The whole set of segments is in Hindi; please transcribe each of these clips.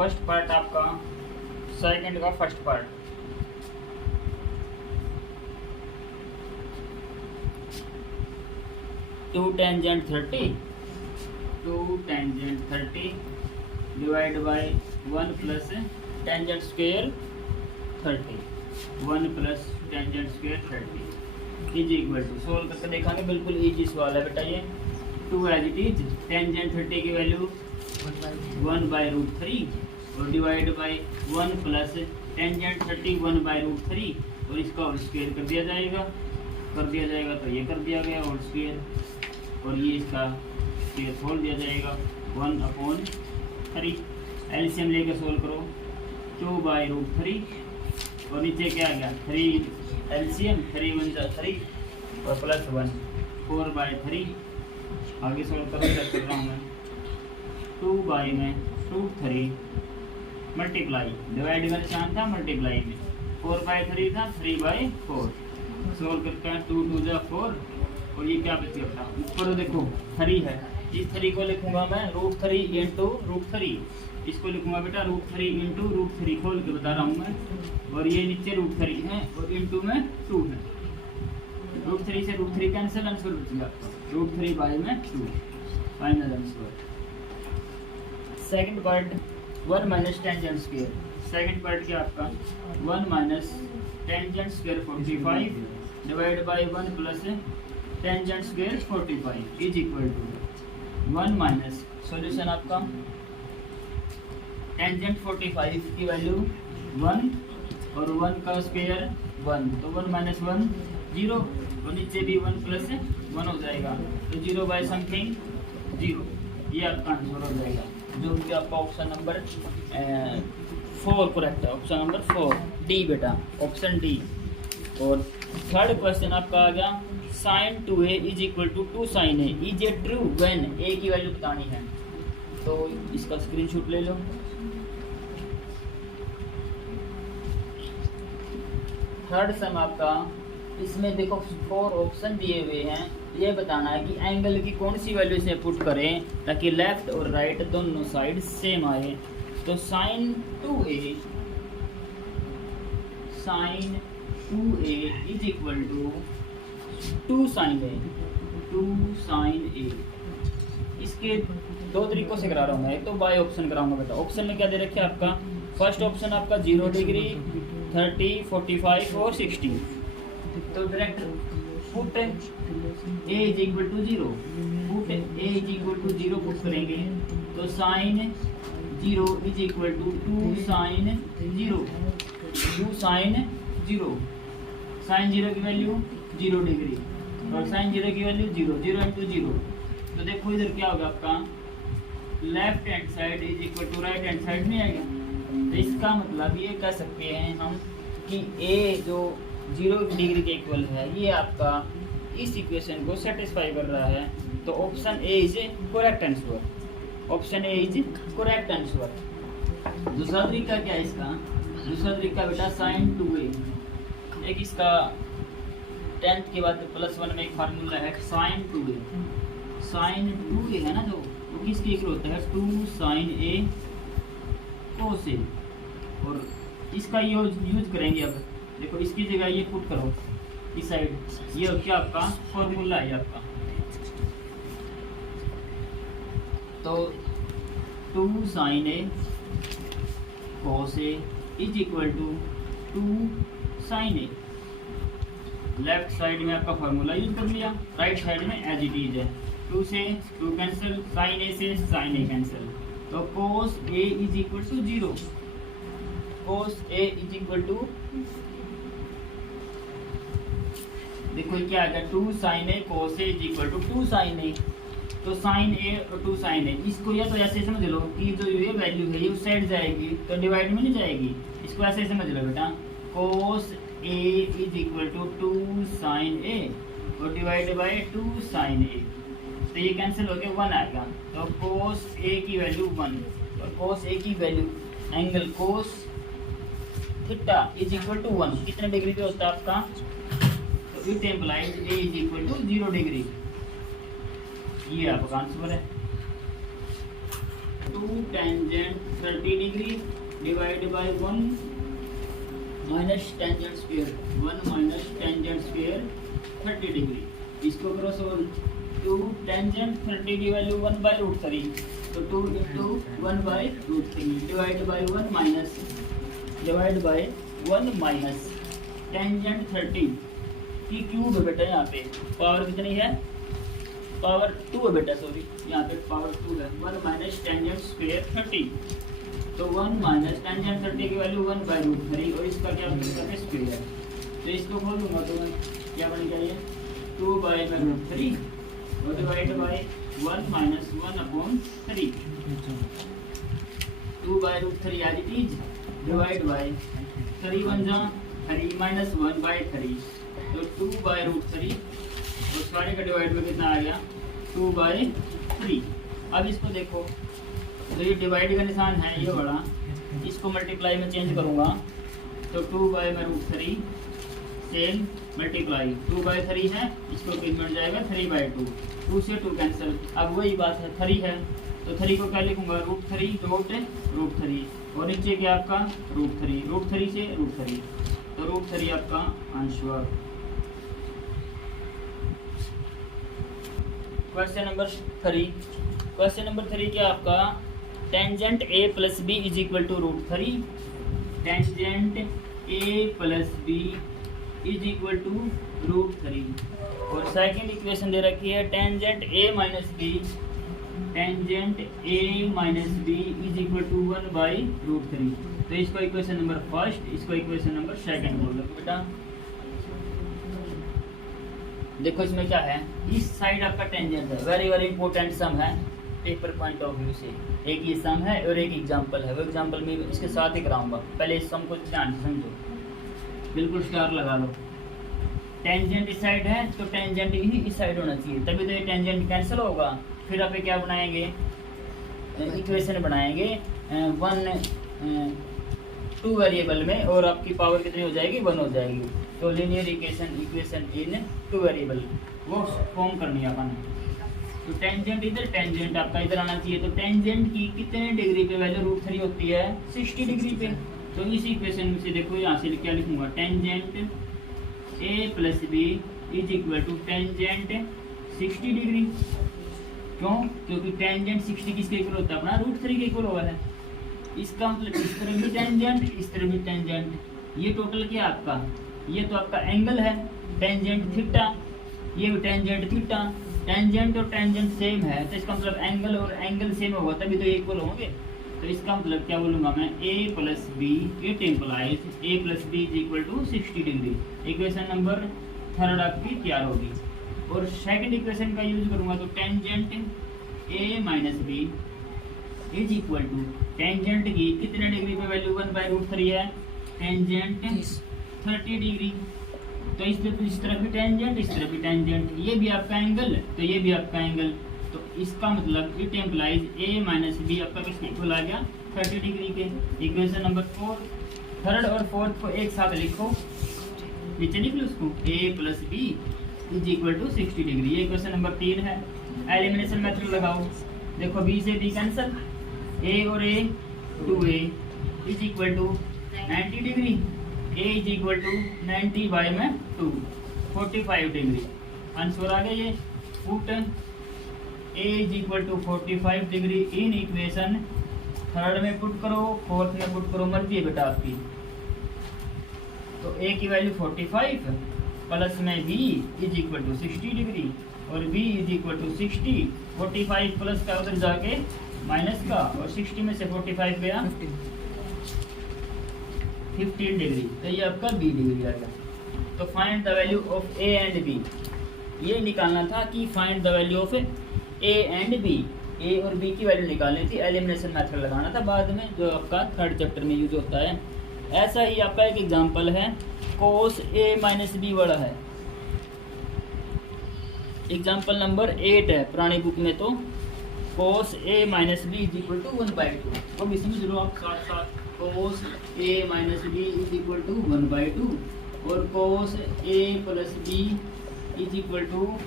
फर्स्ट पार्ट आपका सेकंड का first part. Two tangent 30 divide by 1 plus tangent square 30 1 plus tangent square 30 is equal to, solve करके देखेंगे, बिल्कुल इजी सवाल है बेटा ये। 2 एज इट इज, टेंजेंट 30 की वैल्यू 1/√3 और डिवाइड बाय 1 प्लस टेंजेंट 30 1/√3 और इसका और स्क्वायर कर दिया जाएगा तो ये कर दिया गया और स्क्वायर, और ये इसका स्क्वायर छोड़ दिया जाएगा 1/3। एलसीएम लेके सोल्व करो, 2/√3 और नीचे क्या आ गया 3 एलसीएम 3 1 जा 3 और प्लस 1 4/3। आगे सोल्व करो, चेक कर रहा हूँ मैं। 2/√3 मल्टीप्लाई, डिवाइड में निशान था, मल्टीप्लाई में 4/3 था, 3/4 सोल्व करते हैं। 2 2 जा 4 और ये क्या बच गया, ऊपर देखो 3 है, इस 3 को लिखूंगा मैं √3 इंटू √3, इसको लिखूंगा बेटा √3 इंटू √3, खोल के बता रहा हूँ मैं। और ये नीचे √3 है और इंटू में 2 है, √3 से √3 कैंसिल, आंसर बच गया √3/2 final answer. Second part 1 minus tangent square, second part क्या आपका 1 minus tangent square 45 divide by 1 plus tangent square 45 is equal to 1 minus, solution आपका टेंजेंट 45 की वैल्यू 1 और 1 का स्क्वायर 1, तो 1 माइनस 1 0 और नीचे भी 1 प्लस 1 हो जाएगा, तो 0/समथिंग 0, ये आपका आंसर हो जाएगा, जो कि आपका ऑप्शन नंबर 4 करेक्ट है, ऑप्शन नंबर 4 डी बेटा, ऑप्शन डी। और थर्ड क्वेश्चन आपका आ गया sin 2a is equal to 2 sin a, is a true when a की वैल्यू बतानी है, तो इसका स्क्रीनशॉट ले लो। थर्ड सम आपका, इसमें देखो 4 ऑप्शन दिए हुए हैं, ये बताना है कि एंगल की कौन सी वैल्यू से पुट करें ताकि लेफ्ट और राइट दोनों साइड सेम आए। तो sin 2a is equal to 2 sin a। इसके दो तरीकों से करा रहा हूँ मैं, एक तो बाय ऑप्शन कराऊंगा बेटा। ऑप्शन में क्या दे रखे आपका, फर्स्ट ऑप्शन आपका 0 डिग्री 30 45 और 60, तो direct put a is equal to 0, put a is equal to 0 put करेंगे तो sin 0 is equal to 2 sin 0, 2 sin 0, sin 0 की वैल्यू 0 डिग्री और sin 0 की वैल्यू 0, 0 इंटू 0, तो देखो इधर क्या होगा आपका left hand side is equal to right hand side में आएगा। तो इसका मतलब ये कह सकते हैं हम कि a जो 0 डिग्री के इक्वल है ये आपका इस इक्वेशन को सेटिस्फाई कर रहा है, तो option A is correct answer, option A is correct answer. दूसरा तरीका क्या है इसका, दूसरा तरीका बेटा sin 2a, एक इसका 10th के बाद +1 में एक फार्मूला है sin 2a है ना, जो वो किसके इक्वल होता है 2 sin a cos a, और इसका यूज करेंगे। अब देखो इसकी जगह ये पुट करो इस साइड, ये क्या आपका फॉर्मूला है आपका, तो 2 sin a cos a is equal to 2 sin a। Left side में आपका फॉर्मूला यूज कर लिया, राइट साइड में एज इट इज है, 2 से 2 कैंसिल, sin a से sin a कैंसिल, तो cos a is equal to 0, cos a is equal to, देखो क्या आ गया 2 sin a cos a is equal to 2 sin a, तो sin a और 2 sin a, इसको या तो ऐसे समझ लो कि जो ये वैल्यू है ये उस साइड जाएगी तो डिवाइड में नहीं जाएगी, इसको ऐसे समझ लो बेटा cos a is equal to 2 sin a और डिवाइड बाय 2 sin a, तो ये कैंसिल हो गया 1 आएगा, तो cos a की वैल्यू 1 और cos a की value angle cos theta is equal to 1 कितने डिग्री पे होता है आपका, तो it implies a is equal to 0 degree, ये आपका आंसर है। 2 tangent 30 degree divide by 1 minus tangent square 1 minus tangent square 30 degree. इसको करो सोल्व। 2 टेंजेंट 30 की वैल्यू 1 बाय रूट 3, तो 2 into 1 by root 3 divide by 1 minus tangent 30 की क्यूब है बेटा। यहाँ पे पावर कितनी है? पावर 2 है बेटा, सॉरी यहाँ पे पावर 2 है। 1 माइनस टेंजेंट स्क्वायर 30, तो 1 माइनस टेंजेंट 30 की वैल्यू 1 बाय रूट 3 और इसका क्या है? स्क्वायर है। तो इसको खोलूंगा तो क्या बन जाएगा? 2 बाय रूट 3 और divide by 1 minus 1 upon 3। 2 by root 3 as it is divide by 3 1 जा 3 माइनस 1 बाय 3, तो 2 बाय रूट 3 और सारे का डिवाइड में कितना आ गया? 2 बाय 3। अब इसको देखो, तो ये डिवाइड का निशान है ये बड़ा, इसको मल्टीप्लाई में चेंज करूँगा तो 2 by root 3 same multiply 2 by 3 है, इसको कितना मिल जाएगा? 3 बाय 2, 2 से 2 कैंसिल। अब वही बात है, 3 है तो 3 को क्या लिखूंगा? रूट 3 डॉट रूट 3 और नीचे क्या आपका? रूट 3 से रूट 3, तो रूट 3 आपका answer. Question number 3। Question number 3 क्या आपका? Tangent a plus B is equal to root 3। Tangent a plus B is equal to root 3 और सेकंड इक्वेशन दे रखी है tangent a minus b is equal to 1 by root 3। तो इसको इक्वेशन नंबर फर्स्ट, इसको इक्वेशन नंबर सेकंड बोल दो बेटा। देखो इसमें क्या है, इस साइड आपका टेंजेंट है, वेरी वेरी इंपॉर्टेंट सम है पेपर पॉइंट ऑफ व्यू से। एक ये सम है और एक एग्जांपल है, वो एग्जांपल में इसके साथ ही कराऊंगा। पहले इस सम को ध्यान से समझो, बिल्कुल स्टार लगा लो। टेंजेंट इस साइड है तो टेंजेंट ही इस साइड होना चाहिए, तभी तो ये टेंजेंट कैंसिल होगा। फिर आप क्या बनाएंगे? इक्वेशन बनाएंगे 2 वेरिएबल में और आपकी पावर कितनी हो जाएगी? 1 हो जाएगी। तो लीनियर इक्वेशन इन 2 वेरिएबल वो फॉर्म करनी है अपन। तो टेंजेंट इधर, टेंजेंट आपका इधर आना चाहिए। तो टेंजेंट की कितने डिग्री पे वैल्यू रूट 3 होती है? 60 डिग्री पे। तो इस इक्वेशन में से देखो यहाँ से क्या लिखूंगा? Tangent a plus B is equal to tangent 60 degree. क्यों? क्योंकि टेंजेंट 60 किसके इक्वल होता है? अपना रूट 3 के इक्वल होगा है। इसका मतलब इस तरफ भी टेंजेंट, इस तरफ भी टेंजेंट, ये टोटल क्या आपका? ये तो आपका एंगल है टेंजेंट थीटा, ये भी टेंजेंट थीटा। टेंजेंट और टेंजेंट सेम है तो इसका मतलब एंगल और एंगल सेम होगा तभी तो इक्वल होंगे। तो इसका मतलब क्या बोलूँगा मैं? a plus b, it implies a plus B is equal to 60 degree. Equation number 3 आपकी तैयार होगी। और सेकंड इक्वेशन का यूज करूँगा तो tangent a minus b is equal to tangent की कितने डिग्री पे वैल्यू 1 बाई रूट 3 है? Tangent 30 degree. तो इस तरफ भी टेंजेंट, इस तरफ भी टेंजेंट, ये भी आपका एंगल तो ये भी आपका एंगल। तो इसका मतलब it implies a minus b आपका किसके इक्वल आ गया? 30 डिग्री के। इक्वेशन नंबर 4, थर्ड और फोर्थ को एक साथ लिखो, नीचे लिख लो उसको, a plus B is equal to 60 degree. ये इक्वेशन नंबर 3 है। एलिमिनेशन मेथड लगाओ, देखो b से b कैंसिल, a और a 2a is equal to 90 degree. a is equal to 90 by में 2 45 डिग्री। आंसर आ गया ये। Put a is equal to 45 degree in equation third में पुट करो, फोर्थ में पुट करो, मर्जी है बेटा आपकी। तो a की वैल्यू 45 प्लस में b is equal to 60 degree और b is equal to 60। 45 plus का उधर जाके माइनस का और 60 में से 45 गया 15 डिग्री। तो ये आपका b डिग्री आ गया। तो find the value of a and b, ये निकालना था कि find the value of a and b, a और b की वैल्यू निकालनी थी। एलिमिनेशन मेथड लगाना था बाद में, जो आपका थर्ड चैप्टर में यूज होता है। ऐसा ही आपका एक एग्जांपल है, cos a माइनस बी बड़ा है। एग्जांपल नंबर 8 है पुरानी बुक में, तो cos a minus b is equal to 1/2। तो भी समझ लो आप साथ साथ, cos a minus b is equal to 1/2 और cos a plus B is equal to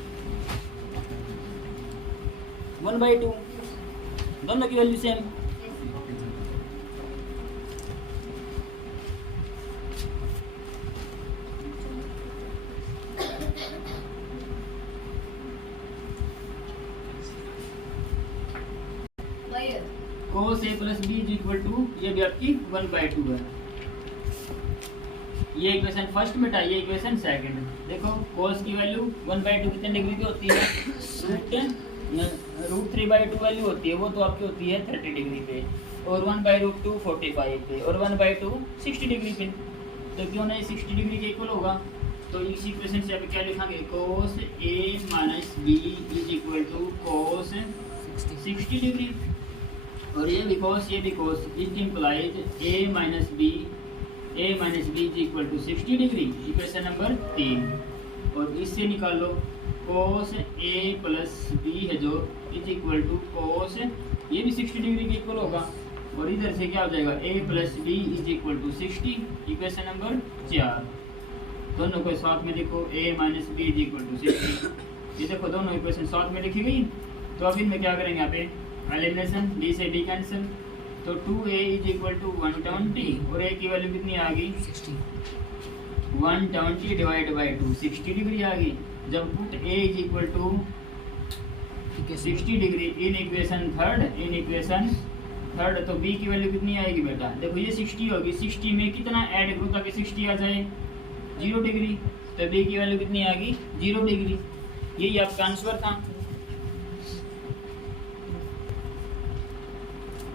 1/2। दोनों की वैल्यू same. cos a plus B is equal to, ये भी आपकी 1/2 है। ये इक्वेशन फर्स्ट बेटा, ये इक्वेशन सेकंड। देखो cos की वैल्यू 1/2 कितने डिग्री की होती है? √3/2 वैल्यू होती है, वो तो आपकी होती है 30 डिग्री पे, और 1/2 45 पे, और 1/2 60 डिग्री पे। तो क्यों ना ये 60 डिग्री के इक्वल होगा? तो इस इक्वेशन से आप क्या लिखेंगे? cos a minus b is equal to cos 60 degree, और ये भी cos, ये भी cos, it implies a minus b is equal to 60 degree, equation number 3। और इससे निकाल लो cos a प्लस बी है जो इज इक्वल टू cos, ये भी 60 डिग्री के इक्वल होगा, और इधर से क्या हो जाएगा? a plus B is equal to 60, equation number 4। दोनों को साथ में देखो, a minus b is equal to 60, ये देखो दोनों इक्वेशन साथ में लिखी गई। तो अब इनमें क्या करेंगे? यहाँ पे एलिमिनेशन, d से d कैंसिल, तो 2a इज इक्वल टू 120, और a की वैल्यू कितनी आ गई? 120 डिवाइड बाई 2, 60 डिग्री आ गई। जब put a is equal to 60 degree in equation third, तो b की वैल्यू कितनी आएगी बेटा? देखो ये 60 होगी, 60 में कितना ऐड करूँ ताकि 60 आ जाए? 0 डिग्री। तो b की वैल्यू कितनी आ गई? 0 डिग्री। यही आपका आंसर था।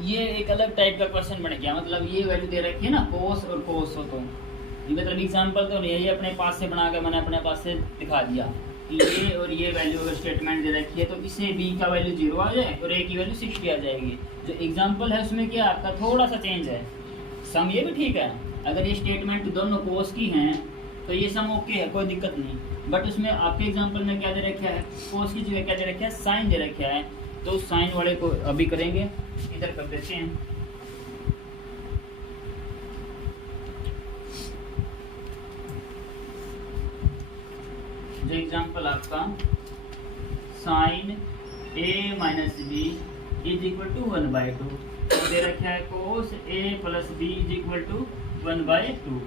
ये एक अलग टाइप का क्वेश्चन बन गया, मतलब ये वैल्यू दे रखी है ना cos और cos हो, तो ये मतलब एग्जांपल तो नहीं है, ये अपने पास से बना के मैंने अपने पास से दिखा दिया कि ये और ये वैल्यू अगर स्टेटमेंट दे रखी है तो इससे b का वैल्यू 0 आ जाए और a की वैल्यू 60 आ जाएगी। जो एग्जांपल है उसमें क्या आपका थोड़ा सा चेंज है, सम ये भी ठीक है। अगर ये स्टेटमेंट दोनों cos की हैं तो ये सम ओके है, कोई दिक्कत नहीं, बट उसमें आपके एग्जाम्पल में क्या दे रखा है? cos की जगह क्या दे रखा है? साइन दे रखा है। तो उस साइन वाले को अभी करेंगे, इधर कर देते हैं। जो एग्जाम्पल आपका sine a minus b is equal to 1/2, तो दे रखा है cos a plus B is equal to 1/2।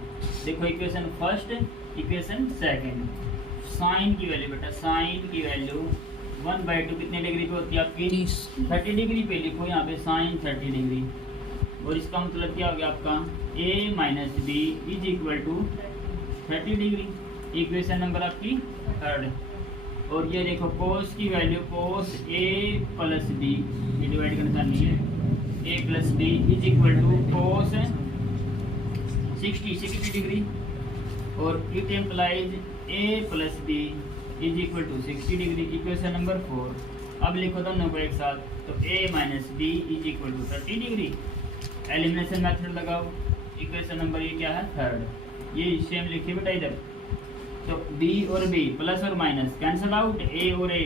देखो equation first, equation second. Sine की वैल्यू बेटा, साइन की वैल्यू 1/2 कितने डिग्री पे होती है आपकी? 30 डिग्री पे। लिखो यहाँ पे साइन 30 डिग्री, और इसका मतलब क्या हो गया आपका? a minus b is equal to 30 degree, equation number आपकी थर्ड। और ये देखो cos की value cos a plus b, ये डिवाइड करना नहीं है, a plus B is equal to cos 60 degree, और it implies a plus B is equal to 60 degree, equation number 4। अब लिखो दोनों को एक साथ, तो a minus b is equal to 30 degree. Elimination method लगाओ, इक्वेशन नंबर ये क्या है? थर्ड। ये सेम लिखिए बेटा इधर, तो b और b प्लस और माइनस कैंसल आउट, a और a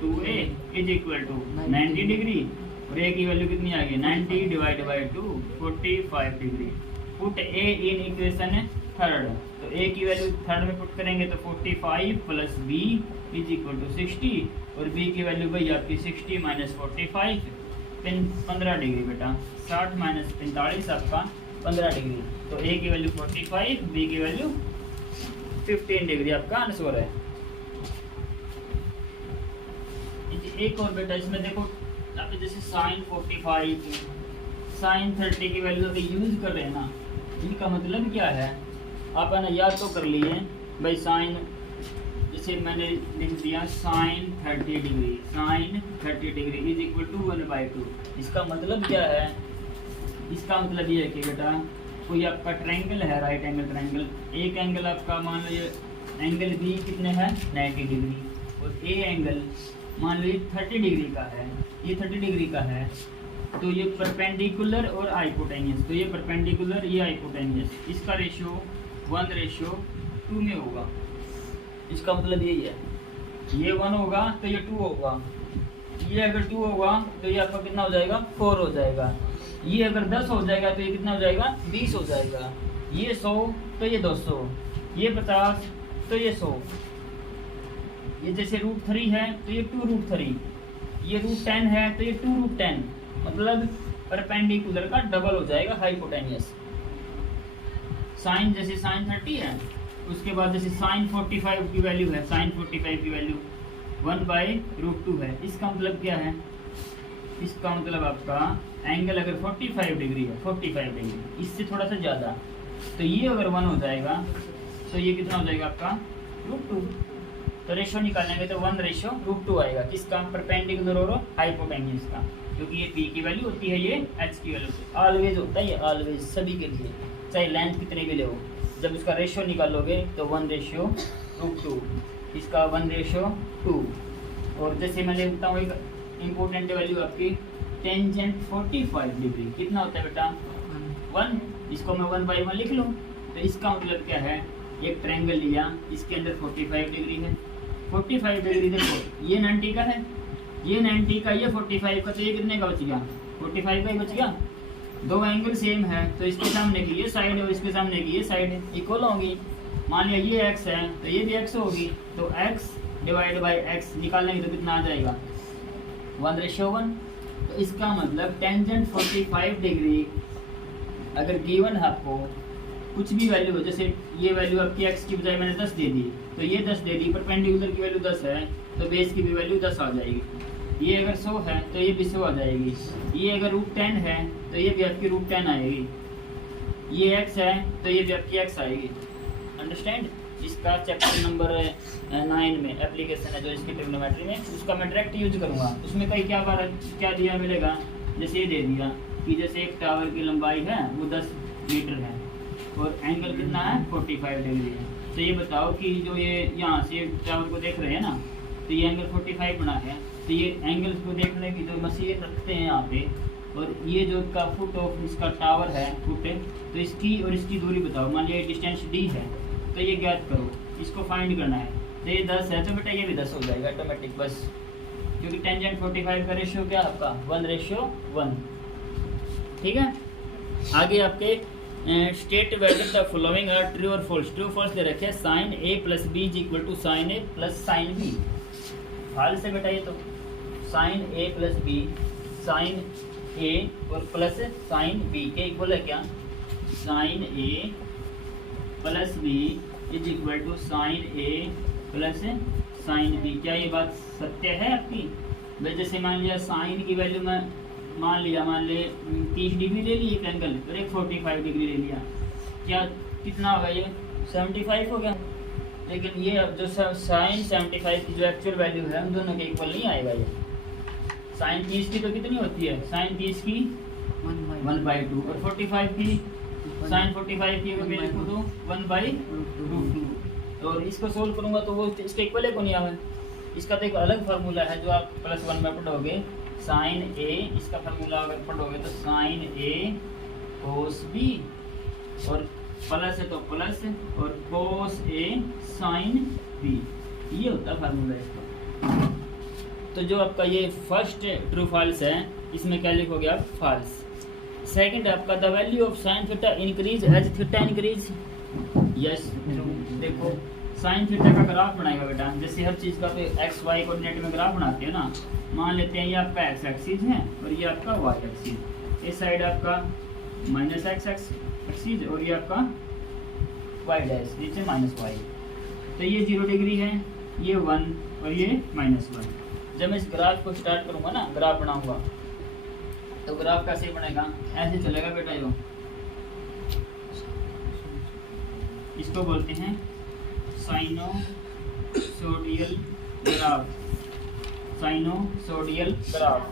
2a is equal to 90 degree, और a की वैल्यू कितनी आ गई? 90 divide by 2 45 degree. Put a in equation third, तो a की वैल्यू थर्ड में पुट करेंगे तो 45 plus b is equal to 60, और b की वैल्यू भाई आपकी 60 माइनस 45 15 डिग्री बेटा, 60 माइनस 45 आपका 15 डिग्री। तो a की वैल्यू 45, b की वैल्यू 15 डिग्री आपका आंसर है। एक और बेटा इसमें देखो, जैसे साइन 45 साइन 30 की वैल्यू अगर यूज कर रहे हैं ना, इनका मतलब क्या है आप है ना याद तो कर लिए भाई। साइन जैसे मैंने लिख दिया sine 30 degree, sine 30 degree is equal to 1/2। इसका मतलब क्या है? इसका मतलब ये है कि बेटा कोई आपका ट्रायंगल है, राइट एंगल ट्रायंगल, एक एंगल आपका मान लो ये एंगल बी कितने हैं? 90 डिग्री, और ए एंगल मान लो ये 30 डिग्री का है, ये 30 डिग्री का है, तो ये परपेंडिकुलर और हाइपोटेनियस, तो ये परपेंडिकुलर, ये हाइपोटेनियस, इसका रेशियो 1:2 में होगा। इसका मतलब यही है, ये 1 होगा तो ये 2 होगा, ये अगर 2 होगा तो ये आपका कितना हो जाएगा? 4 हो जाएगा। ये अगर 10 हो जाएगा तो ये कितना हो जाएगा? 20 हो जाएगा। ये 100 तो ये 200, ये 50 तो ये 100। ये जैसे √3 है तो ये 2√3, ये √10 है तो ये 2√10, मतलब परपेंडिकुलर का डबल हो जाएगा हाइपोटेनियस। साइन जैसे साइन 30 है, उसके बाद जैसे साइन 45 की वैल्यू है, साइन 45 की वैल्यू 1/√2 है। इसका मतलब क्या है? इसका मतलब आपका एंगल अगर 45 डिग्री है, 45 डिग्री इससे थोड़ा सा ज़्यादा, तो ये अगर 1 हो जाएगा तो ये कितना हो जाएगा आपका √2। तो रेशो निकालेंगे तो 1/√2 आएगा। किसका? परपेंडिकुलर और हाइपोटेन्यूज का, क्योंकि ये पी की वैल्यू होती है, ये एच की वैल्यू ऑलवेज होता है, ये ऑलवेज सभी के लिए, चाहे लेंथ कितनी भी ले हो। जब इसका रेशो निकालोगे तो 1/√2, इसका 1/2। और जैसे मैं लिखता हूँ एक इम्पोर्टेंट वैल्यू आपकी टेंजेंट 45 डिग्री कितना होता है बेटा? 1। इसको मैं 1/1 लिख लूँ। तो इसका मतलब क्या है? एक ट्रायंगल लिया, इसके अंदर 45 डिग्री है। 45 डिग्री देखो, ये 90 का है, ये 90 का, ये 45 का, तो ये कितने का बच गया? 45 का ही बच गया। दो एंगल सेम है तो इसके सामने की ये साइड और इसके सामने की ये साइड इक्वल होंगी। मान लिया ये x है तो ये भी x होगी, तो x डिवाइड बाई x निकालेंगे तो कितना आ जाएगा? 1/1। तो इसका मतलब टेंजेंट 45 डिग्री अगर गिवन है आपको, कुछ भी वैल्यू हो, जैसे ये वैल्यू आपकी x की बजाय मैंने 10 दे दी, तो ये 10 दे दी, परपेंडिकुलर की वैल्यू 10 है तो बेस की भी वैल्यू 10 आ जाएगी। ये अगर 100 है तो ये भी 100 आ जाएगी। ये अगर √10 है तो ये भी आपकी √10 आएगी। ये x है तो ये भी आपकी x आएगी। अंडरस्टैंड? इसका चैप्टर नंबर 9 में एप्लीकेशन है जो इसकी ट्रिग्नोमेट्री में, उसका मैं डायरेक्ट यूज करूँगा। उसमें कई क्या दिया मिलेगा, जैसे ये दे दिया कि जैसे एक टावर की लंबाई है वो 10 मीटर है और एंगल कितना है? 45 डिग्री है। तो ये बताओ कि जो ये यहाँ से टावर को देख रहे हैं ना, तो ये एंगल 45 बना है, तो ये एंगल को देखने की जो मशीन रखते हैं यहाँ पे, और ये जो का फुट ऑफ इसका टावर है फुट, तो इसकी और इसकी दूरी बताओ। मान लिया डिस्टेंस d है तो ये ज्ञात करो, इसको फाइंड करना है। तो ये 10 है तो बेटा ये भी 10 हो जाएगा ऑटोमेटिक, बस, क्योंकि टेंजेंट 45 का रेशियो क्या है आपका? 1/1। ठीक है। आगे आपके state whether the following are true और फॉल्स। ट्रू फॉल्स दे रखे हैं, sine a plus B is equal to sine a plus sine B. False है बेटा ये तो, sine a plus B, sine a और प्लस साइन b के इक्वल है क्या? Sine a plus b is equal to sine a plus sine b। क्या ये बात सत्य है आपकी? भाई जैसे मान लिया साइन की वैल्यू में मान ले 30 डिग्री ले ली एक एंगल और एक 45 डिग्री ले लिया, क्या कितना होगा? ये 75 हो गया। लेकिन ये अब जो साइन 75 की जो एक्चुअल वैल्यू है उन दोनों के इक्वल नहीं आएगा। ये साइन 30 की तो कितनी होती है? साइन 30 की 1/2 और 45 की साइन 45 की अगर मैं लिखूँ तो 1/√2। और इसको सोल्व करूँगा तो वो इसके इक्वल है को नहीं आवे। इसका तो एक अलग फार्मूला है जो आप +1 में पढ़ोगे, साइन a, इसका फार्मूला अगर पढ़ोगे तो साइन a कोस b, और प्लस है तो प्लस और कोस a साइन b, ये होता है फार्मूला इसका। तो जो आपका ये फर्स्ट ट्रू फॉल्स है, इसमें क्या लिखोगे आप? फॉल्स। सेकंड आपका the value of sine theta increase as theta increase. Yes true. देखो साइन थीटा का ग्राफ बनाएगा बेटा, जैसे हर चीज़ का तो एक्स वाई कोऑर्डिनेट में ग्राफ बनाते हैं ना। मान लेते हैं ये आपका एक्स एक्सिस है और ये आपका वाई एक्सिस, इस साइड आपका -x एक्सिस और ये आपका y डैश, नीचे -y। तो ये 0 डिग्री है, ये 1 और ये -1। जब मैं इस ग्राफ को स्टार्ट करूँगा ना, ग्राफ बनाऊँगा, तो ग्राफ कैसे बनेगा? ऐसे चलेगा बेटा। यो इसको बोलते हैं साइनोसोडियल ग्राफ। Sinusoidal graph.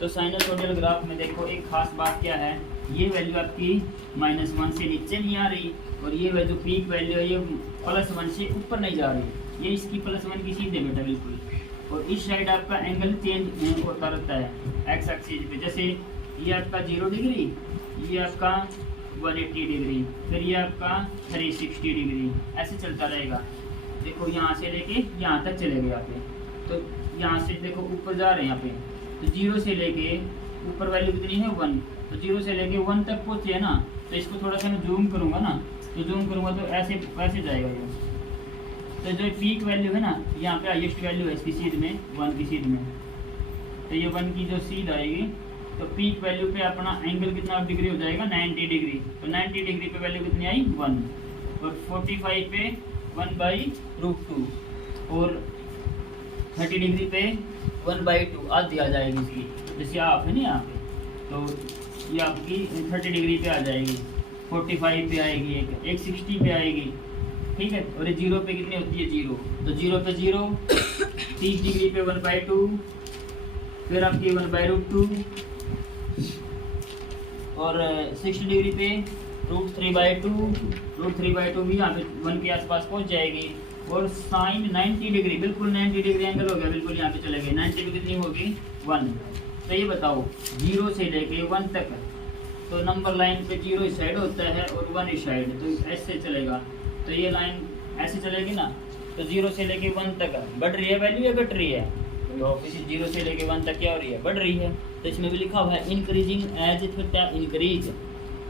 तो साइनोसोडियल ग्राफ में देखो एक खास बात क्या है, ये वैल्यू आपकी -1 से नीचे नहीं आ रही और ये वैल्यू पीक वैल्यू है ये +1 से ऊपर नहीं जा रही। ये इसकी +1 की सीधे बेटा बिल्कुल। और इस साइड आपका एंगल चेंज होता रहता है एक्स एक्सिस पे। जैसे ये आपका 0 डिग्री, ये आपका 180 डिग्री, फिर ये आपका 360 डिग्री, ऐसे चलता रहेगा। देखो यहाँ से लेके यहाँ तक चले गए यहाँ पे, तो यहाँ से देखो ऊपर जा रहे हैं यहाँ पे, तो 0 से लेके ऊपर वैल्यू कितनी है 1, तो 0 से लेके 1 तक पहुँचे है ना। तो इसको थोड़ा सा मैं जूम करूँगा ना, तो जूम करूँगा तो ऐसे वैसे जाएगा ये। तो जो पीक वैल्यू है ना, यहाँ पे हाईएस्ट वैल्यू है इसकी सीध में 1 की सीध में, तो ये 1 की जो सीध आएगी तो पीक वैल्यू पे अपना एंगल कितना डिग्री हो जाएगा 90 डिग्री। तो 90 डिग्री पे वैल्यू कितनी आई 1 और 45 पे 1/√2 और 30 डिग्री पे 1/2 आधी आ जाएगी इसकी, जैसे आप है ना यहाँ पे, तो ये आपकी 30 डिग्री पे आ जाएगी, 45 पे आएगी, एक 60 पे आएगी, ठीक है। और ये 0 पे कितनी होती है 0, तो 0 पे 0, 30 डिग्री पे 1/2, फिर आपकी 1/√2 और 60 डिग्री पे √3/2 भी यहाँ पे 1 के आसपास पहुँच जाएगी। और साइन 90 डिग्री, बिल्कुल 90 डिग्री एंगल हो गया, बिल्कुल यहाँ पे चले गए, 90 पे कितनी होगी 1। तो ये बताओ 0 से लेके 1 तक, तो नंबर लाइन पे 0 इस साइड होता है और 1 इस साइड, तो ऐसे चलेगा। तो ये लाइन ऐसे चलेगी ना, तो 0 से लेके 1 तक बढ़ रही है वैल्यू या घट रही है, तो किसी 0 से लेके 1 तक क्या हो रही है, बढ़ रही है। तो इसमें भी लिखा हुआ है इंक्रीजिंग एज थीटा इंक्रीज।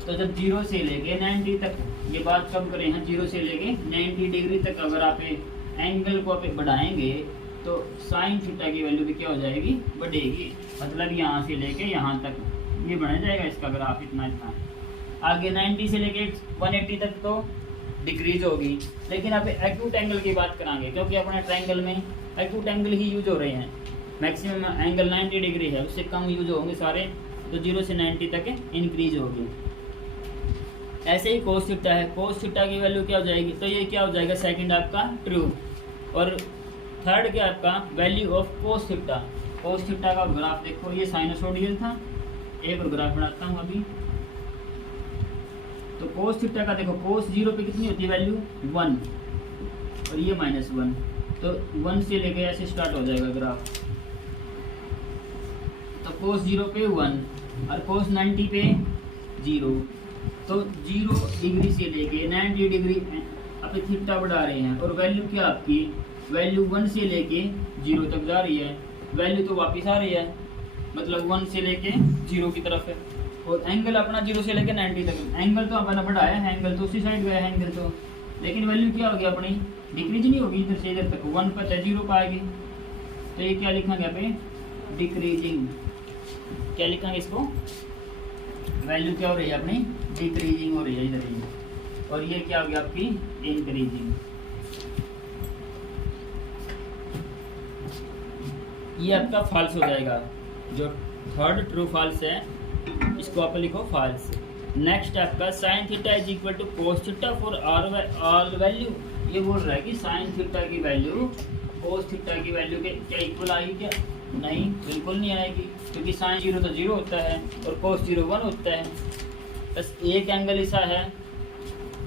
तो जब 0 से लेके 90 तक, ये बात कब करें हैं, 0 से लेके 90 डिग्री तक अगर आप एंगल को आप बढ़ाएंगे तो साइन थीटा की वैल्यू भी क्या हो जाएगी, बढ़ेगी। मतलब यहाँ से लेके यहाँ तक ये बढ़ जाएगा इसका ग्राफ, इतना इतना। आगे 90 से लेके 180 तक तो डिक्रीज होगी। लेकिन आप एक्यूट एंगल की बात कराएंगे, क्योंकि अपने ट्रायंगल में एक्यूट एंगल ही यूज हो रहे हैं, मैक्सिमम एंगल 90 डिग्री है, उससे कम यूज होंगे सारे, तो 0 से 90 तक इंक्रीज होगी। ऐसे ही कोस थीटा है, कोस थीटा की वैल्यू क्या हो जाएगी, तो ये क्या हो जाएगा, सेकंड आपका ट्रू, और थर्ड क्या आपका value of cos theta. Cos theta का ग्राफ देखो, ये साइनसोइडल था, एक और ग्राफ बनाता हूँ अभी। तो कोस थीटा का देखो, कोस 0 पे कितनी होती है वैल्यू 1 और ये -1, तो 1 से लेके ऐसे स्टार्ट हो जाएगा ग्राफ। तो कोस 0 पे 1 और कोस 90 पे 0, तो 0 डिग्री से लेके 90 डिग्री अब थीटा बढ़ा रहे हैं, और वैल्यू क्या आपकी, वैल्यू 1 से लेके 0 तक जा रही है, वैल्यू तो वापस आ रही है, मतलब 1 से लेके 0 की तरफ है। और एंगल अपना 0 से लेके 90 तक, एंगल तो अपना बढ़ाया है, एंगल तो उसी साइड गया है एंगल तो, लेकिन वैल्यू क्या होगी अपनी, डिक्रीज नहीं होगी इधर से इधर तक, 1 पर 0 पर आएगी। तो ये क्या लिखेंगे यहाँ पे, डिक्रीजिंग। क्या लिखेंगे इसको, वैल्यू क्या हो रही है अपनी, डिक्रीजिंग हो रही है इधर ही, और ये क्या होगी आपकी इंक्रीजिंग। ये आपका फॉल्स हो जाएगा, जो थर्ड ट्रू फॉल्स है इसको आप लिखो फॉल्स। नेक्स्ट आपका sine theta is equal to cos theta for all value. ये बोल रहा है कि साइन थीटा की वैल्यू कोस थीटा की वैल्यू के क्या इक्वल आएगी क्या, नहीं बिल्कुल नहीं आएगी, क्योंकि साइन 0 तो 0 होता है और कोस 0 1 होता है। बस एक एंगल ऐसा है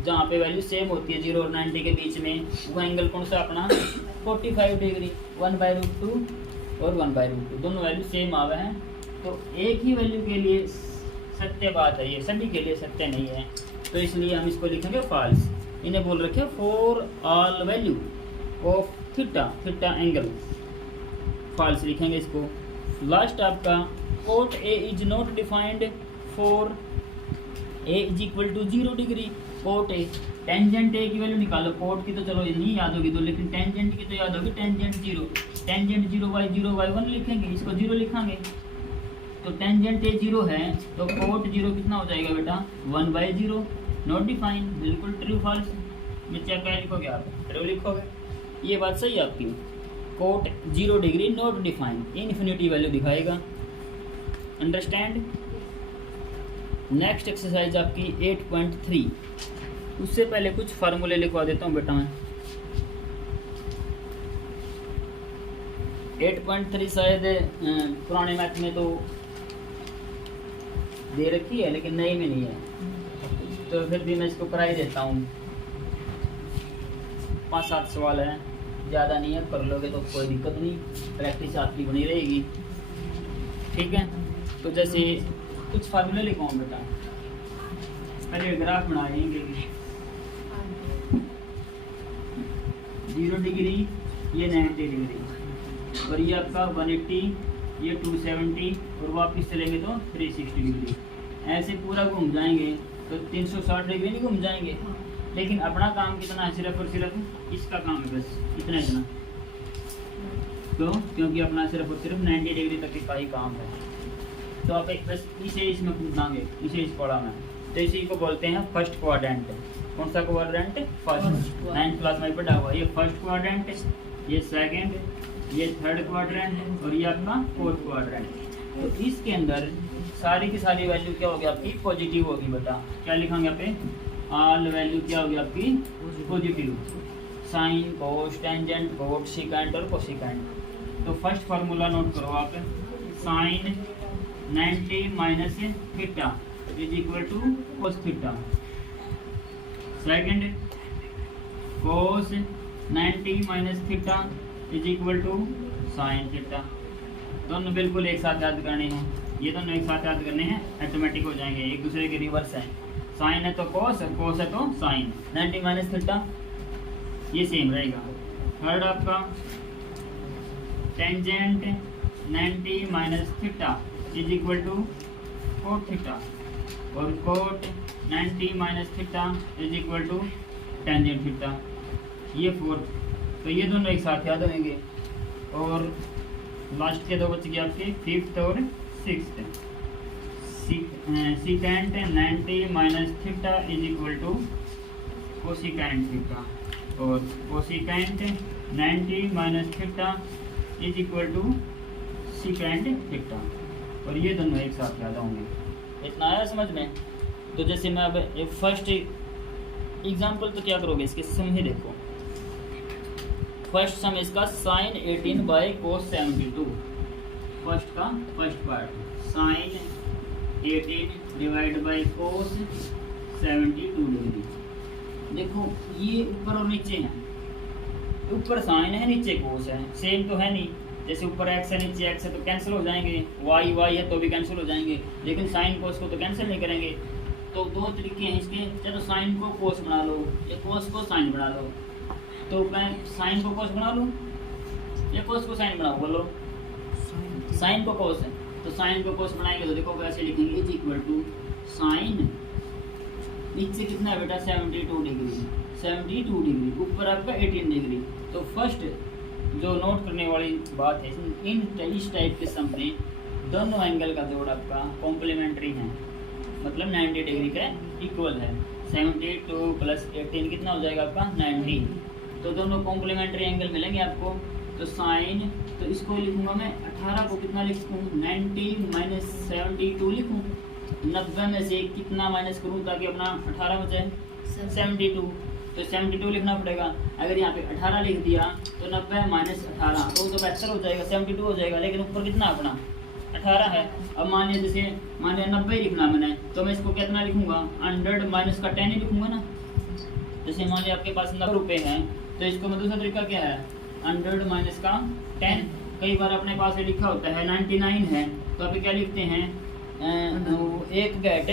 जहाँ पे वैल्यू सेम होती है 0 और 90 के बीच में, वो एंगल कौन सा अपना 45 डिग्री, 1/√2 और 1/√2 दोनों वैल्यू सेम आ गए हैं। तो एक ही वैल्यू के लिए सत्य बात है, ये सभी के लिए सत्य नहीं है, तो इसलिए हम इसको लिखेंगे फॉल्स। इन्हें बोल रखे for all value of theta, theta angle, false लिखेंगे इसको। लास्ट आपका cot A is not defined for A is equal to 0 degree. Cot A, tangent A की वैल्यू निकालो, कोट की तो चलो ये नहीं याद होगी तो, लेकिन टेंजेंट की तो याद होगी, टेंजेंट 0, टेंजेंट 0/0/1 लिखेंगे, इसको 0 लिखांगे। तो टेंजेंट ए 0 है तो कोट 0 कितना हो जाएगा बेटा 1/0, नॉट डिफाइन, बिल्कुल ट्रू फॉल्स। बच्चा क्या लिखोगे आप, ट्रू लिखोगे, ये बात सही है आपकी। Cot 0 degree not define, infinity value दिखाएगा, अंडरस्टैंड। नेक्स्ट एक्सरसाइज आपकी 8.3, उससे पहले कुछ फार्मूले लिखवा देता हूँ बेटा मैं। 8.3 शायद पुराने मैथ में तो दे रखी है, लेकिन नई में नहीं है, तो फिर भी मैं इसको करा ही देता हूँ। 5-7 सवाल है, ज़्यादा नहीं है, कर लोगे तो कोई दिक्कत नहीं, प्रैक्टिस आपकी बनी रहेगी, ठीक है। तो जैसे कुछ फार्मूले लिखवाऊँ बेटा, पहले ग्राफ बनाएंगे, 0 डिग्री, ये 90 डिग्री, और ये आपका 180, ये 270, और वापस चलेंगे तो 360 डिग्री। ऐसे पूरा घूम जाएंगे तो 360 डिग्री नहीं घूम जाएंगे, लेकिन अपना काम कितना है, सिर्फ और सिर्फ इसका काम है, बस इतना इतना। तो क्योंकि अपना सिर्फ और सिर्फ 90 डिग्री तक का ही काम है, तो आप एक बस इसे इसमें पूछांगे, इसे इस पढ़ा में, तो इसी को बोलते हैं फर्स्ट क्वाड्रेंट। कौन सा क्वाड्रेंट? फर्स्ट। 9th क्लास में पढ़ा हुआ, ये फर्स्ट क्वाड्रेंट, ये सेकंड, ये थर्ड क्वाड्रेंट और ये अपना फोर्थ क्वाड्रेंट। तो इसके अंदर सारी की सारी वैल्यू क्या होगी आपकी? पॉजिटिव होगी बेटा। क्या लिखेंगे यहाँ पे? ऑल वैल्यू क्या होगी आपकी? Positive. Sine, cos, tangent, cot, secant और कोसिकेंट। तो फर्स्ट फार्मूला नोट करो आप, sine 90 minus theta is equal to cos theta. Second, cos 90 minus theta is equal to sine theta. दोनों बिल्कुल एक साथ याद करने हैं, ये दोनों एक साथ याद करने हैं, ऑटोमेटिक हो जाएंगे, एक दूसरे के रिवर्स हैं। साइन है तो कोस, कोस है तो साइन। 90 माइनस थीटा ये सेम रहेगा। थर्ड आपका tangent 90 minus theta is equal to cot theta, और cot 90 minus theta is equal to tangent theta. ये फोर्थ, तो ये दोनों एक साथ याद रहेंगे। और लास्ट के दो बच गए आपके, फिफ्थ और sixth. Secant 90 minus theta is equal to cosecant theta, और cosecant 90 minus theta is equal to secant theta. और ये दोनों एक साथ याद होंगे। इतना आया समझ में? तो जैसे मैं अब एक फर्स्ट एग्जाम्पल, तो क्या करोगे इसके सम ही देखो। फर्स्ट सम इसका साइन 18 बाई कोस 72। फर्स्ट का first part, sine 18 divide by cos 72 degree. देखो ये ऊपर और नीचे हैं, ऊपर साइन है नीचे कोस है, सेम तो है नहीं। जैसे ऊपर एक्स है नीचे एक्स है तो कैंसिल हो जाएंगे, वाई वाई है तो भी कैंसिल हो जाएंगे, लेकिन साइन कोस को तो कैंसिल नहीं करेंगे। तो दो तरीके हैं इसके, चलो साइन को कोस बना लो या कोस को साइन बना लो। तो मैं साइन को कोस बना लूँ या कोस को साइन बनाऊँ? बोलो। साइन को कोस है, तो साइन को कोस बनाएंगे तो देखो कैसे लिखेंगे, इज इक्वल टू साइन, नीचे कितना है बेटा? 72 डिग्री, 72 डिग्री, ऊपर आपका 18 डिग्री। तो फर्स्ट जो नोट करने वाली बात है, इस टाइप के सम में दोनों एंगल का जोड़ आपका कॉम्प्लीमेंट्री है, मतलब 90 डिग्री का इक्वल है। 72 प्लस 18 कितना हो जाएगा आपका? 90। तो दोनों कॉम्प्लीमेंट्री एंगल मिलेंगे आपको। तो साइन, तो इसको लिखूंगा मैं 18 को कितना लिखूँ? 90 माइनस 72 लिखूँ। 90 में से कितना माइनस करूँ ताकि अपना 18 हो जाए? 72। तो 72 लिखना पड़ेगा। अगर यहाँ पे 18 लिख दिया तो 90 माइनस 18 तो 72 हो जाएगा, 72 हो जाएगा। लेकिन ऊपर कितना अपना 18 है। अब मान लिया जैसे मान लिया 90 लिखना मैंने, तो मैं इसको कितना लिखूंगा? 100 माइनस का 10 ही लिखूंगा ना। जैसे मान लिया आपके पास 90 रुपये हैं, तो इसको मैं दूसरा तरीका क्या है? 100 माइनस का 10। कई बार अपने पास ये लिखा होता है 99 है, तो आप क्या लिखते हैं? एक गेट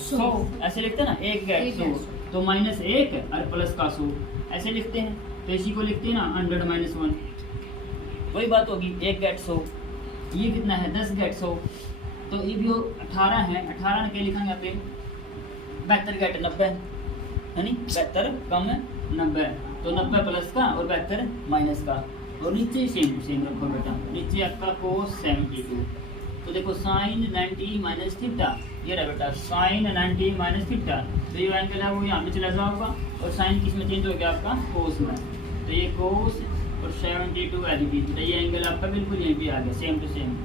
100, ऐसे लिखते हैं ना, एक गेट 100। तो माइनस 1 और प्लस का 100 ऐसे लिखते हैं। तो इसी को लिखते हैं ना 100 माइनस 1, वही बात होगी, एक गेट 100। ये कितना है? 10 गेट 100। तो ये भी 18 है, 18 ने क्या लिखेंगे यहाँ पे? 72 गेट 90 है नी, 72 कम 90, तो 90 प्लस का और 72 माइनस का। और नीचे सेम सेम रखो बेटा, नीचे आपका कोस 72। तो देखो साइन 90 माइनस थीटा, ये रहा बेटा साइन 90 माइनस थीटा। तो ये एंगल है वो यहाँ पे चला जाएगा, और साइन किस में चेंज हो गया आपका? कोस में। तो ये कोस और 72 एडिटिव, तो ये एंगल आपका बिल्कुल यहीं पे आ गया, सेम टू सेम।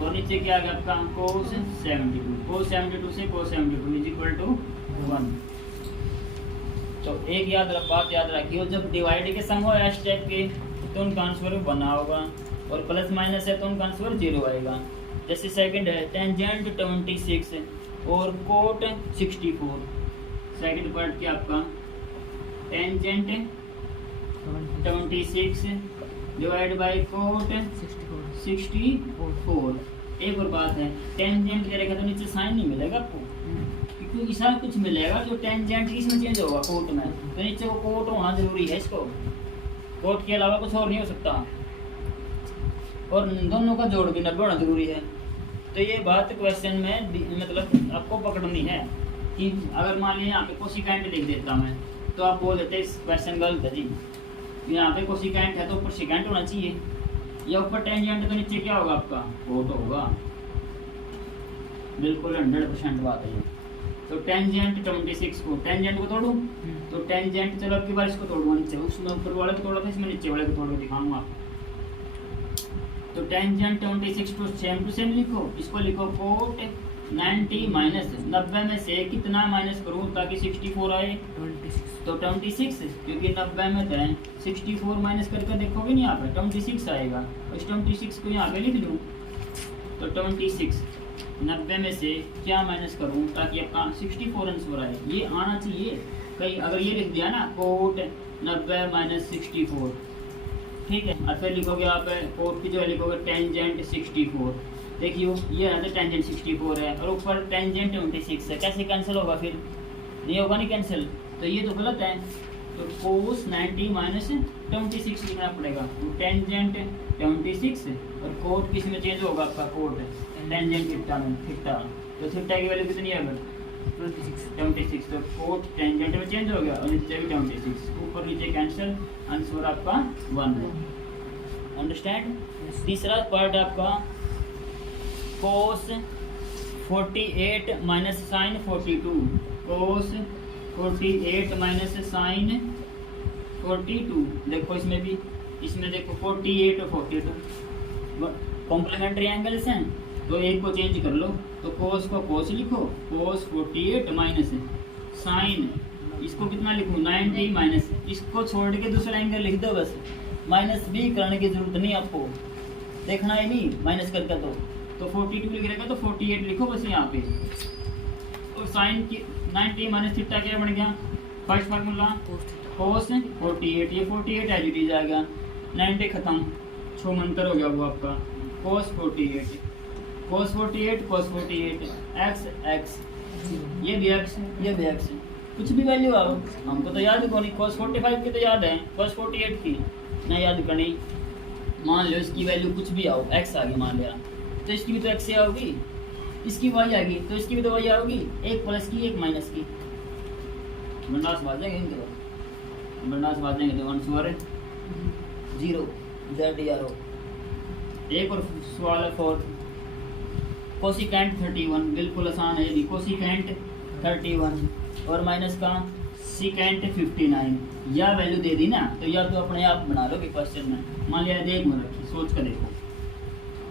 और नीचे क्या आ गया आपका? कोस 72। कोस 72 से कोस 72 इज इक्वल टू 1। तो एक बात याद रखिए, जब डिवाइड के सम हो इस टाइप के तो उनका आंसर 1 होगा, और प्लस माइनस है तो उनका आंसर 0 आएगा। जैसे सेकंड है टेंजेंट 26 और कोट 64। सेकंड पार्ट क्या आपका? Tangent 26 divide by cot 64। एक और बात है, टेंजेंट दे रखा तो नीचे साइन नहीं मिलेगा आपको, क्योंकि ऐसा कुछ मिलेगा जो टेंजेंट इसमें चेंज होगा कोट में, तो नीचे वो कोट होना जरूरी है। इसको कोट के अलावा कुछ और नहीं हो सकता, और दोनों का जोड़ भी 90 होना जरूरी है। तो ये बात क्वेश्चन में मतलब आपको पकड़नी है कि अगर मान लिया यहाँ पे कोसिकेंट लिख देता मैं, तो आप बोल देते इस क्वेश्चन गलत है जी, यहाँ पे कोसिकेंट है तो ऊपर सिकेंट होना चाहिए, या ऊपर टेंजेंट तो नीचे क्या होगा आपका? कोट होगा। बिल्कुल 100% बात है ये। तो टेंजेंट 26 को, टेंजेंट को तोड़ूं तो टेंजेंट, चलो अब की बार इसको तोड़ूंगा नीचे, उसमें ऊपर वाले को तोड़ा था, इसमें नीचे वाले को तोड़ के दिखाऊंगा आपको। तो टेंजेंट 26 को सेम टू सेम लिखो, इसको लिखो कोट 90 माइनस 90 में से कितना माइनस करूँ ताकि 64 आए, 26 तो 26, क्योंकि 90 में दें 64 माइनस करके देखोगे नहीं यहाँ पे 26 आएगा, उस 26 को यहाँ पे लिख लूँ। तो 26 90 में से क्या माइनस करूँ ताकि आपका 64 आंसर आए, ये आना चाहिए कहीं। अगर ये लिख दिया ना कोट 90 माइनस 64, ठीक है, और फिर लिखोगे आप कोट की जो लिखोगे टेंजेंट 64, देखियो ये है तो टेंजेंट 64 है और ऊपर टेंजेंट 26 है, कैसे कैंसिल होगा, फिर नहीं होगा नहीं कैंसिल, तो ये तो गलत है। तो कोस 90 माइनस 26 लिखना पड़ेगा, तो टेंजेंट 26 और कोट किस में चेंज होगा आपका, कोट टेंजेंट थीटा में, थीटा, तो थीटा की वैल्यू कितनी है अगर 26, तो कोट टेंजेंट में चेंज हो गया और नीचे भी 26, ऊपर नीचे कैंसिल, आंसर आपका 1 है। अंडरस्टैंड। तीसरा पार्ट आपका कोस 48 माइनस साइन 42, कोस 48 माइनस साइन 42, देखो इसमें भी, इसमें देखो 48 और 42 कॉम्प्लीमेंट्री एंगल्स हैं, तो एक को चेंज कर लो, तो कोस को कोस लिखो, कोस 48 माइनस साइन, इसको कितना लिखूँ 90 माइनस, इसको छोड़ के दूसरा एंगल लिख दो बस, माइनस भी करने की जरूरत नहीं आपको, देखना ही नहीं माइनस करके, तो 42 लिख रहेगा तो 48 लिखो बस यहाँ पे। और साइन की 90 माइनस थीटा क्या बन गया, फर्स्ट फार्मूला कोस 48, ये 48 एज इट इज आ गया, 90 खत्म, 6 मंतर हो गया वो आपका, कोस 48 कोस 48 कोस 48 एक्स एक्स, ये भी एक्स ये भी एक्स, कुछ भी वैल्यू आओ, हमको तो याद कौन, कोस 45 की तो याद है, कोस 48 की ना याद करनी, मान लो इसकी वैल्यू कुछ भी आओ, एक्स आ गई मान लिया, तो इसकी भी तो एक्स आओगी, इसकी वाई आ गई तो इसकी भी तो वाई आओगी, एक प्लस की एक माइनस की, बंडास बाजेंगे इनके बाद, बंडास बाजेंगे तो 1 स्क्वायर 0 ZRO। एक और सवाल है 4, कोसिकेंट 31, बिल्कुल आसान है ये, कोसिकेंट 31 और माइनस का सिकेंट 59, या वैल्यू दे दी ना, तो या तो अपने आप बना लो कि क्वेश्चन में, मान लिया देख में रखी, सोच कर देखो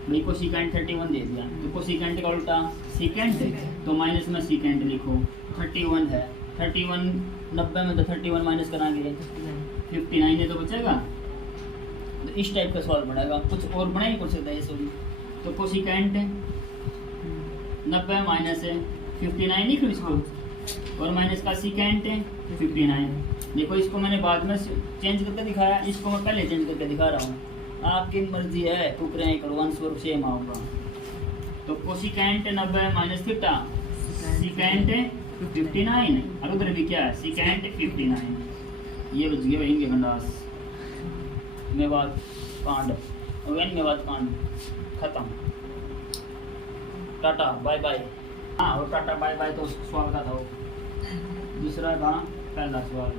भाई, कोसिकेंट 31 दे दिया, तो कोसिकेंट का उल्टा सिकेंट, तो माइनस में सिकेंट लिखो, 31 है, 31 90 में तो 31 माइनस कराएंगे 59 है तो बचेगा, तो इस टाइप का सवाल बनेगा, कुछ और बना ही कर सकता है ये सभी। तो कोसिकेंट 90 माइनस 59 लिखो इसको, और माइनस का सिकेंट 59, देखो इसको मैंने बाद में चेंज करके दिखाया, इसको मैं पहले चेंज करके दिखा रहा हूँ, आपकी मर्जी है, टुकड़े करो, आंसर स्वरूप सेम आऊँगा। तो कोसिकेंट 90 माइनस थीटा, सिकेंट 59, और उधर भी क्या है सिकेंट 59, ये बच गया इनके खंडास, मेवात कांड हो गया, मेवात कांड खत्म, टाटा बाय बाय। हाँ और टाटा बाय बाय तो सवाल का था वो, दूसरा था पहला सवाल,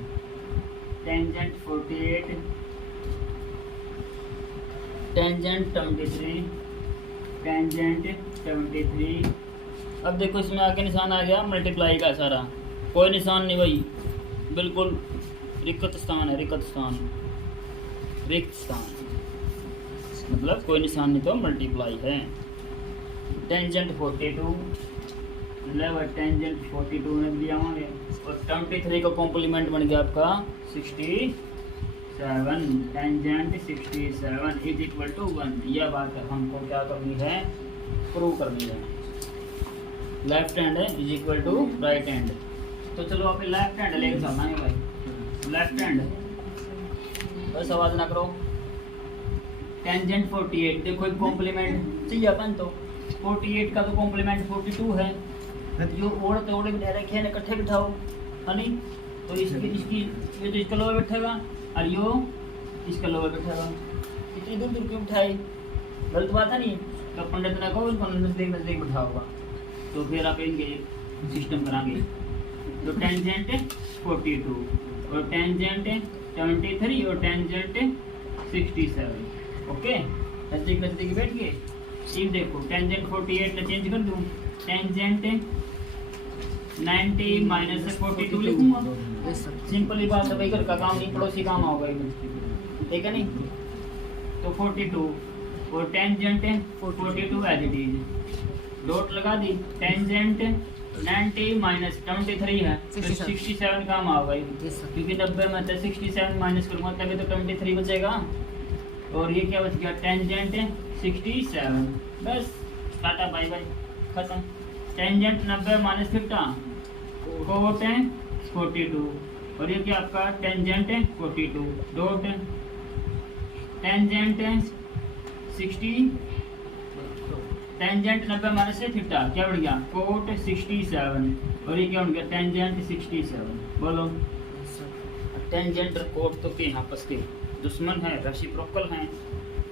टेंजेंट 48 टेंजेंट 23 टेंजेंट 73, अब देखो इसमें आगे निशान आ गया मल्टीप्लाई का सारा, कोई निशान नहीं भाई, बिल्कुल रिक्त स्थान है, रिक्त स्थान, रिक्त स्थान मतलब कोई निशान नहीं तो मल्टीप्लाई है। टेंजेंट 42 लेवल टेंजेंट 42 ने दिया होंगे, और 23 का कॉम्प्लीमेंट बन गया आपका 67, टेंजेंट 67 इज इक्वल टू 1, यह बात हमको क्या करनी है, प्रूव करनी है, left hand is equal to right hand, तो चलो आप लेफ्ट हैंड लेके चलना है भाई, लेफ्ट हैंड बस आवाज ना करो। टेंजेंट 48 देखो एक कॉम्प्लीमेंट चाहिए अपन, तो 48 का तो कॉम्प्लीमेंट 42 है, जो ओढ़ तो ओढ़े बिठा रखे हैं इकट्ठे बिठाओ है नहीं, तो इसकी इसकी ये तो इसका लोअर बैठेगा और यो इसका लोअर बैठेगा, इतनी दूर दूर क्यों बिठाई, गलत बात है नहीं, तो पंडित ने कहो इनको नजदीक बिठा होगा, तो फिर आप इनके सिस्टम कराएंगे। तो टेंजेंट 42 और टेंजेंट 73 और टेंजेंट 67, ओके नजदीक नजदीक बैठ गए, सिर्फ देखो टेंजेंट 48 ने चेंज कर दूं, टेंजेंट 90 माइनस 42 लिखूंगा। Yes sir. सिंपल ही बात है भाई, घर का काम नहीं पड़ोसी काम होगा, ठीक है नहीं। तो 42 और tangent 42 as it is, dot लगा दी। टेंजेंट 90 माइनस 23 है तो 67 काम होगा, यस सर। क्योंकि 90 में से 67 माइनस करूंगा तभी तो 23 बचेगा। और ये क्या बच गया, टेंजेंट 67। बस टाटा बाय बाय, खत्म। टेंजेंट 90 माइनस 50, कोट 42, और ये क्या आपका tangent 42 dot tangent 60, tangent 90 minus से थीटा क्या बढ़ गया, कोट 67, और ये क्या हो गया टेंजेंट 67। बोलो टेंजेंट और कोट तो के आपस के दुश्मन है, रेसिप्रोकल है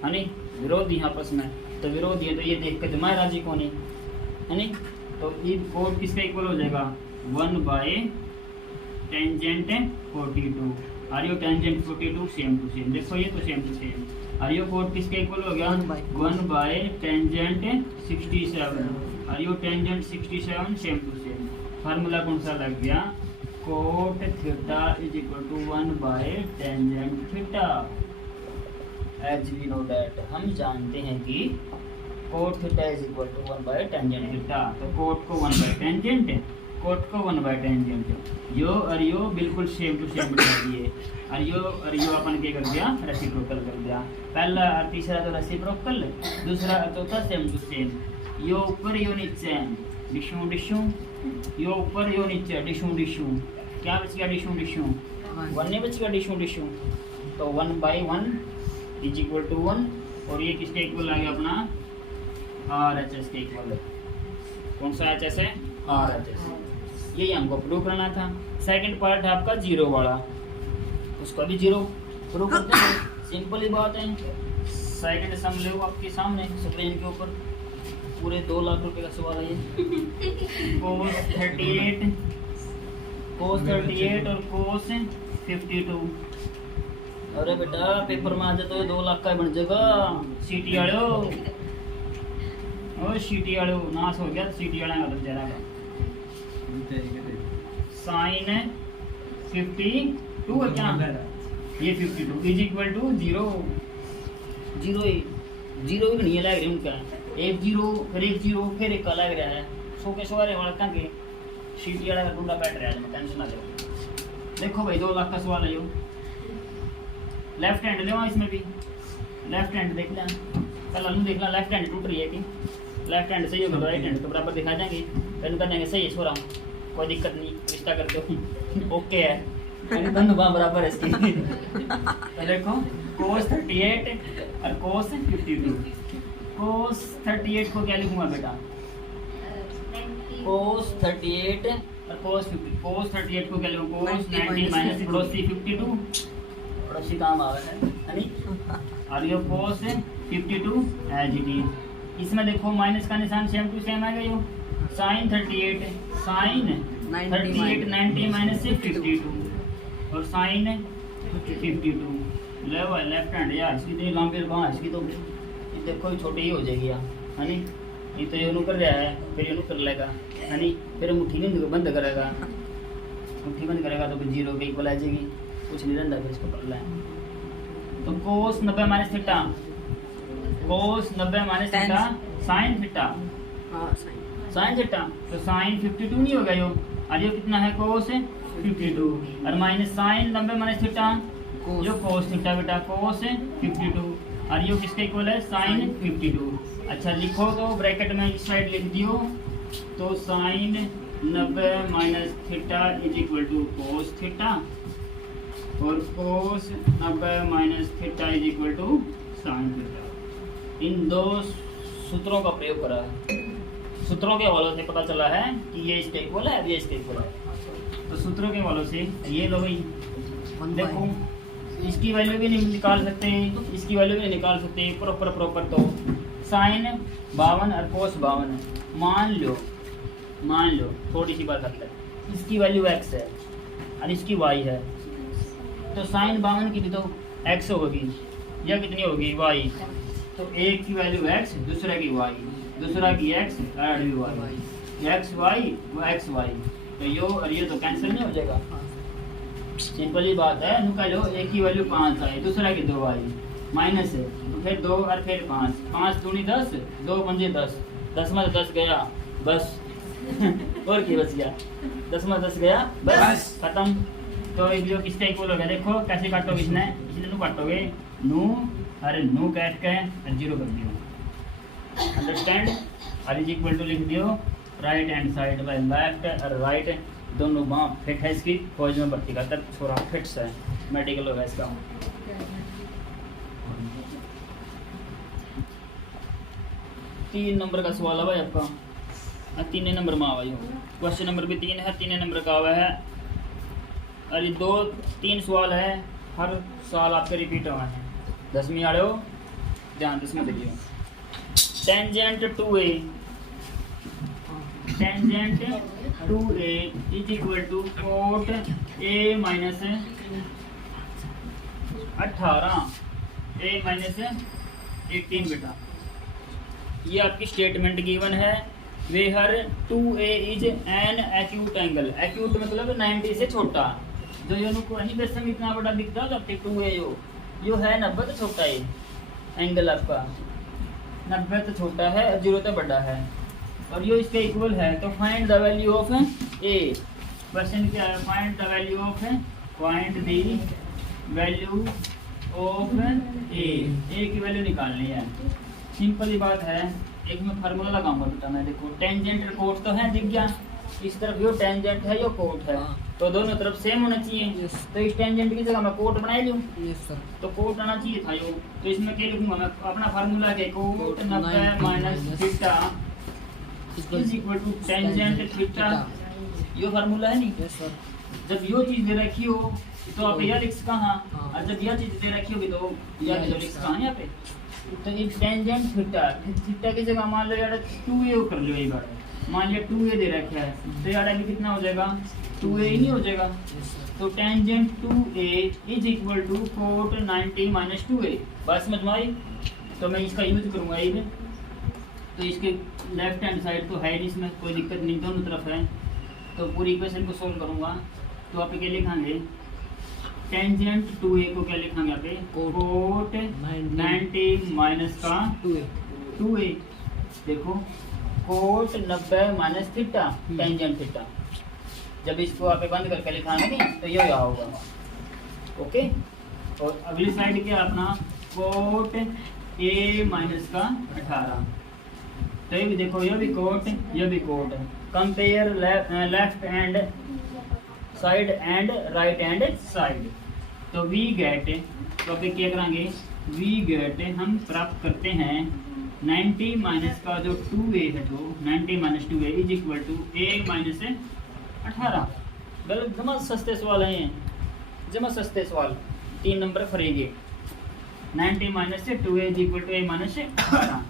नहीं, विरोधी आपस में। तो विरोधी है तो ये देख के दिमाग राजी कौन है नहीं। तो ये कोट किसका इक्वल हो जाएगा, 1 by tangent 42। Are you tangent 42 same to same, देखो ये तो same to same. Are you cot किसका इक्वल हो गया, 1 by tangent 67। Are you tangent 67 same to same. Formula कौन सा लग गया, cot theta is equal to 1 by tangent theta. As we know that, हम जानते हैं कि cot theta is equal to 1 by tangent theta. तो कोट को 1 बाय टेंजेंट, कोट को 1 बाय टेंजेंट, यो और यो बिल्कुल सेम टू सेम बना दिए। और यो अपन क्या कर दिया, रेसिप्रोकल कर दिया। पहला और तीसरा तो रेसिप्रोकल, दूसरा और चौथा सेम टू सेम। यो ऊपर यो नीचे, डिशू डिशू, यो ऊपर यो नीचे, डिशू डिशू। क्या बच गया, डिशू डिशू, 1 नहीं बच गया, डिशू डिशू। तो 1 बाई 1 इज इक्वल टू 1, और ये किसके इक्वल आ गया अपना, RHS के इक्वल है। कौन सा HS है, RHS। यही हमको प्रूव करना था। सेकंड पार्ट है आपका जीरो वाला, उसका भी जीरो प्रूव करते हैं, सिंपल ही बात है। सेकंड सम ले आपके सामने स्क्रीन के ऊपर, पूरे 2 लाख रुपए का सवाल है ये। cos 38 और cos 52। अरे बेटा पेपर में आ जाए तो 2 लाख का बन जाएगा। सीटी वाले ओ सीटी वाले नाश हो गया, सीटी वाला का बेचारा का। साइन 52 है क्या, ये 52 इज इक्वल टू 0 0 0 भी नहीं लग रही उनका, एक 0 फिर एक 0 फिर एक का लग रहा है। सो के सवारे वाला के सीटी वाला का ढूंढा बैठ रहा है, मैं टेंशन ना लो। देखो भाई 2 लाख का सवाल है यो। लेफ्ट हैंड ले इसमें भी, लेफ्ट हैंड देख लें कल हम देख ला, लेफ्ट हैंड टूट रही है कि लेफ्ट हैंड सही होगा, राइट हैंड तो बराबर दिखा देंगे, फिर कर देंगे सही है, सो रहा हूँ कोई दिक्कत नहीं, रिश्ता कर दो ओके है, दोनों बात बराबर है इसकी। तो देखो cos 38 और cos 52। cos 38 को क्या लिखूंगा बेटा, cos 38 और cos 50। cos 38 को क्या लिखूंगा, cos 90 माइनस पड़ोसी 52, पड़ोसी काम आ रहा है नहीं। और ये cos 52 एज इट इज। इसमें देखो माइनस का निशान सेम टू सेम आएगा, यो sin 38 sin 38 90 माइनस से 52 और sin 52। लेफ्ट हैंड यार इसकी तो लंबी बांह, इसकी तो ये देखो छोटी ही हो जाएगी यार, है नी। ये तो यूँ कर रहा है, फिर यूँ कर लेगा, है नी। फिर मुट्ठी नहीं बंद करेगा, मुट्ठी बंद करेगा तो फिर 0 के इक्वल आ जाएगी, कुछ नहीं रहता फिर इसको पढ़ लें। तो cos 90 minus theta, cos 90 minus theta sin theta, sin theta. तो sin 52 नहीं होगा यो, और यो कितना है cos 52, और माइनस sin 90 माइनस थीटा यो cos थीटा बेटा, cos 52, और यो किसके इक्वल है, sin 52। अच्छा लिखो तो ब्रैकेट में इस साइड लिख दियो, तो sin 90 minus theta is equal to cos theta, और cos 90 minus theta is equal to sin theta. इन 2 सूत्रों का प्रयोग करा है, सूत्रों के हवालों से पता चला है कि ये इसके इक्वल है, ये इसके इक्वल है। तो सूत्रों के हवालों से ये लो भाई, देखो इसकी वैल्यू भी नहीं निकाल सकते, इसकी वैल्यू भी नहीं निकाल सकते प्रॉपर। तो sin 52 और cos 52 है। मान लो थोड़ी सी बात करते हैं, इसकी वैल्यू x है और इसकी y है, तो sin 52 की भी तो x होगी, या कितनी होगी y, तो एक की वैल्यू x, दूसरा की y, दूसरा की x ऐड भी y, x y वो x y, तो यो और ये तो कैंसिल नहीं हो जाएगा। सिंपल ही बात है। नु कह लो एक की वैल्यू 5 आई, दूसरा की 2 आई, माइनस है तो फिर 2 और फिर 5, 5 दूनी 10, 2 पंजे 10, 10 में 10 गया बस और क्या बच गया, 10 में 10 गया बस खत्म। तो एक जो किसका इक्वल हो गया, देखो कैसे काटोगे, इसने नू काटोगे, नू अरे नू काट के और जीरो कर दियो, understand. R is equal to लिख दियो right hand side by left और राइट दोनों बाँ फिट है इसकी, फौज में भर्ती करता है छोरा फिट्स है, मेडिकल होगा इसका। तीन नंबर का सवाल है भाई आपका, 3 नंबर में आवा हो, क्वेश्चन नंबर भी 3 है, 3 नंबर का आवा है। अरे 2-3 सवाल है हर साल आपके रिपीट हुआ है, 10वीं वाले हो ध्यान इसमें देखिए। Tangent 2a, tangent 2a is equal to cot a minus 18 a minus 18 बेटा, ये आपकी स्टेटमेंट गिवन है। वेहर 2a इज एन एक्यूट एंगल, एक्यूट मतलब 90 से छोटा, जो यो को नहीं बेस में इतना बड़ा दिखता है, तो 2a यो है 90 तो छोटा है एंगल आपका, 90 तो छोटा है और 0 तो बड़ा है, और यो इसके इक्वल है। तो find the value of a, question क्या है, find the value of, find the value of a की वैल्यू निकालनी है। सिंपल ही बात है, एक में फार्मूला लगाऊंगा बेटा मैं, देखो टेंजेंट और कोट तो है दिख गया, इस तरफ यो टेंजेंट है यो कोट है, तो दोनों तरफ सेम होना चाहिए, तो इस टेंजेंट की जगह मैं कोट बना लूँ, तो कोट आना चाहिए था यो, तो इसमें क्या लिखूंगा मैं अपना फार्मूला के cot 90 minus theta is equal to tangent theta, यो फार्मूला है नहीं। जब यो चीज दे रखी हो तो आप यह लिख कहाँ, और जब यह चीज दे रखी होगी तो यह लिख कहाँ यहाँ पे, तो एक टेंजेंट थीटा, थीटा की जगह मान लो यार 2a कर लो, एक बार मान लिया 2a दे रखा है, तो यार अभी कितना हो जाएगा, 2a ही नहीं हो जाएगा, तो tangent 2a is equal to cot 90 minus 2a, बात समझ में आई। तो मैं इसका यूज करूँगा ये, तो इसके लेफ्ट हैंड साइड तो है नहीं, इसमें कोई दिक्कत नहीं, दोनों तरफ है, तो पूरी इक्वेशन को सोल्व करूँगा। तो आप क्या लिखेंगे, टेंजेंट 2a को क्या लिखेंगे यहाँ पे, कोट 90 माइनस का 2a, देखो cot 90 minus theta tangent theta, जब इसको आप बंद करके लिखाएंगे नहीं तो ये होगा, ओके। और अगली साइड क्या अपना कोट a माइनस का 18, तो ये भी देखो ये भी कोट ये भी cot, compare left hand side and right hand side, तो वी गेट, तो अभी क्या करेंगे, वी गेट हम प्राप्त करते हैं 90 माइनस का जो 2a है, जो 90 minus 2a is equal to a minus 18। गलत जमा सस्ते सवाल हैं, जमा सस्ते सवाल 3 नंबर फरेंगे। 90 minus 2a is equal to a minus 18,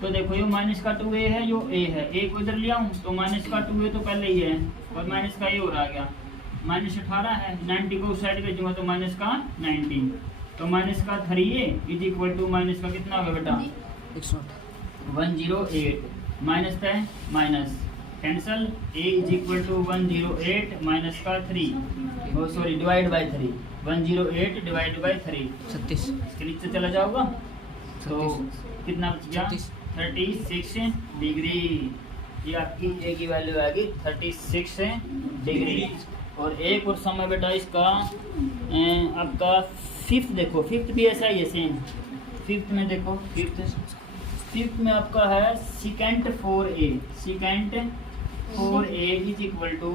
तो देखो ये माइनस का 2a है, यो a है, a को इधर ले आऊँ तो माइनस का 2a तो पहले ही है और माइनस का ये हो रहा गया, माइनस 18 है, 90 को उस साइड भेजूंगा तो माइनस का 90, तो माइनस का 3a is equal to minus का कितना होगा बेटा 108, माइनस है minus cancel, a is equal to 108 minus का 3, sorry divide by 3, 108 divide by 3 36, इसके नीचे चला जाओगा तो कितना बच गया 36 डिग्री, ये आपकी a की वैल्यू आएगी 36 डिग्री। और एक और समय बेटा इसका आपका फिफ्थ, देखो फिफ्थ भी ऐसा ही है सेम, फिफ्थ में देखो फिफ्थ में आपका है secant 4a, secant 4a is equal to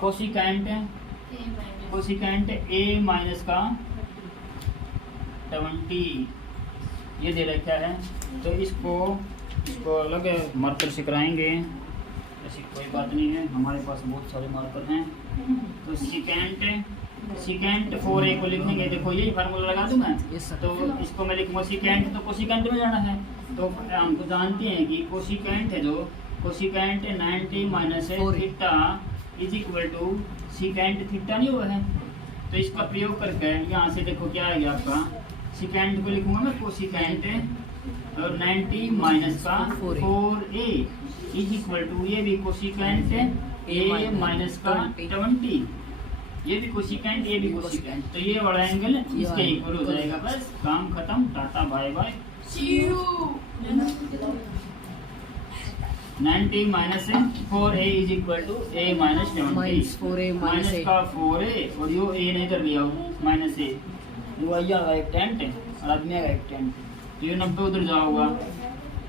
cosecant a minus का 20, ये दे रखा है, तो इसको अलग मार्कर से कराएंगे, ऐसी कोई बात नहीं है, हमारे पास बहुत सारे मार्कर हैं। तो सिकेंट 4a को लिखेंगे, देखो यही फार्मूला लगा दूं मैं, तो इसको मैं लिखूंगा सिकेंट, तो कोसिकेंट में जाना है, तो हम तो जानते हैं कि कोसिकेंट है जो cosecant 90 minus theta is equal to secant theta नहीं हुआ है, तो इसका प्रयोग करके यहाँ से देखो क्या आ गया आपका सिकेंड को लिखूंगा मैं कोसिकेंट और 90 माइनस का 4a इज इक्वल टू, ये भी कोसिकेंट a माइनस का 20, ये भी कोसिकेंट ये भी कोसिकेंट, तो ये वाला एंगल इसके इक्वल हो जाएगा। बस काम खत्म, tata bye bye, see you. 90 minus 4a is equal to a minus 70, 4a minus का 4a और यो a नहीं कर लिया माइनस a, यो आएगा एक टेंट और आदमी आएगा एक टेंट, तो ये 90 उधर जाओगा,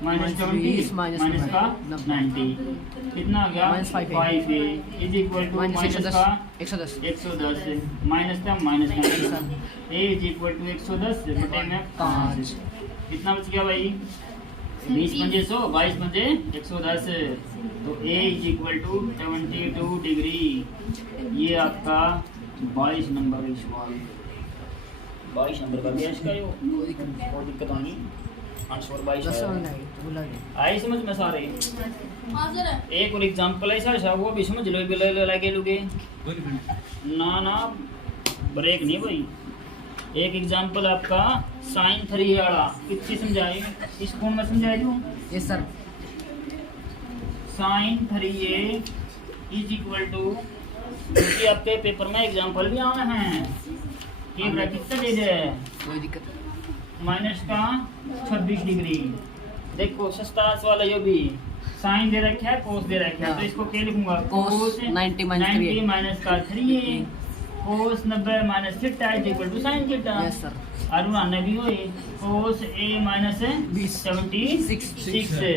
माइनस 70 माइनस का 90 कितना आ गया, 5a is equal to minus का 110 माइनस का minus a is equal to 110 बटे में 5, कितना बच गया भाई, 20 पंजे 100, 22 पंजे 110, तो a is equal to 72 degree. ये आपका 22 नंबर का सवाल, 22 नंबर का गया इसका, यो कोई दिक्कत नहीं, आंसर 22 आई समझ में सारे। एक और एग्जांपल ऐसा है वो भी समझ लो, लगे लोगे ना ना ब्रेक नहीं भाई। एक एग्जांपल आपका साइन 3 वाला कितनी समझाए, इस कोण में समझाए दूं? Yes sir. Sine 3a is equal to, क्योंकि आपके पेपर में एग्जांपल भी आना है कि ब्रैकेट से दे दे, कोई दिक्कत माइनस का 26 डिग्री। देखो सस्ता वाला यो भी साइन दे रखा है, कोस दे रखा है, तो इसको क्या लिखूंगा, कोस 90 माइनस का 3a, cos 90 minus theta is equal to sine theta. Yes sir. और बनाने भी हो, cos a minus 76,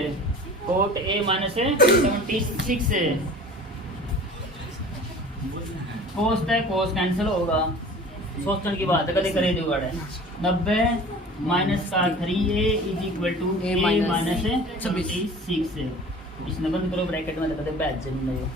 cot a minus 76, cos तय कोस कैंसिल होगा, सोचने की बात है, कभी करे जुगाड़ है। 90 माइनस का 3a is equal to a minus 76, इसने बंद करो ब्रैकेट में, तो बैच चलेंगे।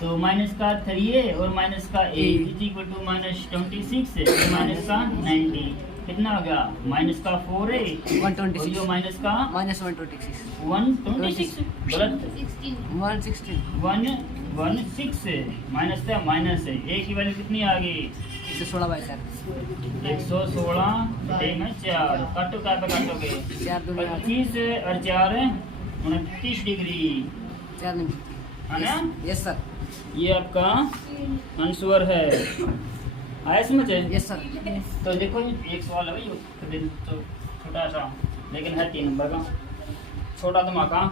तो माइनस का 3a और माइनस का a is equal to minus 26 minus का 90, कितना आ गया, माइनस का 4a 126 और माइनस का माइनस 126 गलत 116 माइनस था माइनस है, a की वैल्यू कितनी आ गई, 116 भाई सर, 116 बटे में 4, काटो क्या पे काटोगे, 25 और 4 29 डिग्री, 4 नहीं है ना? Yes sir. ये आपका आंसर है, आया समझ है? Yes sir. तो देखो एक सवाल है भाई, तो छोटा सा लेकिन है 3 नंबर का, छोटा धमाका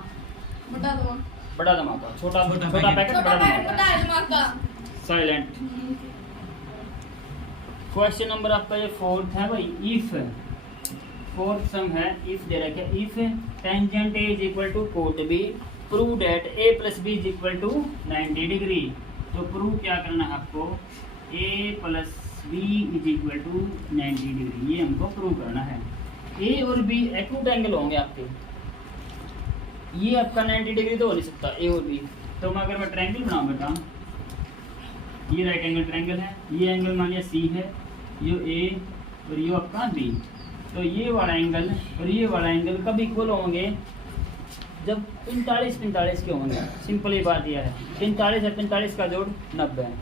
बड़ा धमाका, छोटा पैकेट बड़ा धमाका, साइलेंट। क्वेश्चन नंबर आपका ये 4th है भाई, इफ 4th सम है, इफ दे रखा है, if tangent A is equal to cot B, prove that a plus B is equal to 90 degree. तो प्रूव क्या करना है आपको, a plus B is equal to 90 degree, ये हमको प्रूव करना है। a और b एक्यूट एंगल होंगे आपके, ये आपका 90 डिग्री तो हो नहीं सकता a और b, तो मैं अगर मैं ट्रायंगल बनाऊं बेटा, ये राइट एंगल ट्रायंगल है, ये एंगल मान लिया c है, ये a और ये आपका b, तो ये वाला एंगल और ये वाला एंगल कब इक्वल होंगे, जब 45 के होंगे। सिंपल ही बात यह है, 45 है 45 का जोड़ 90 है,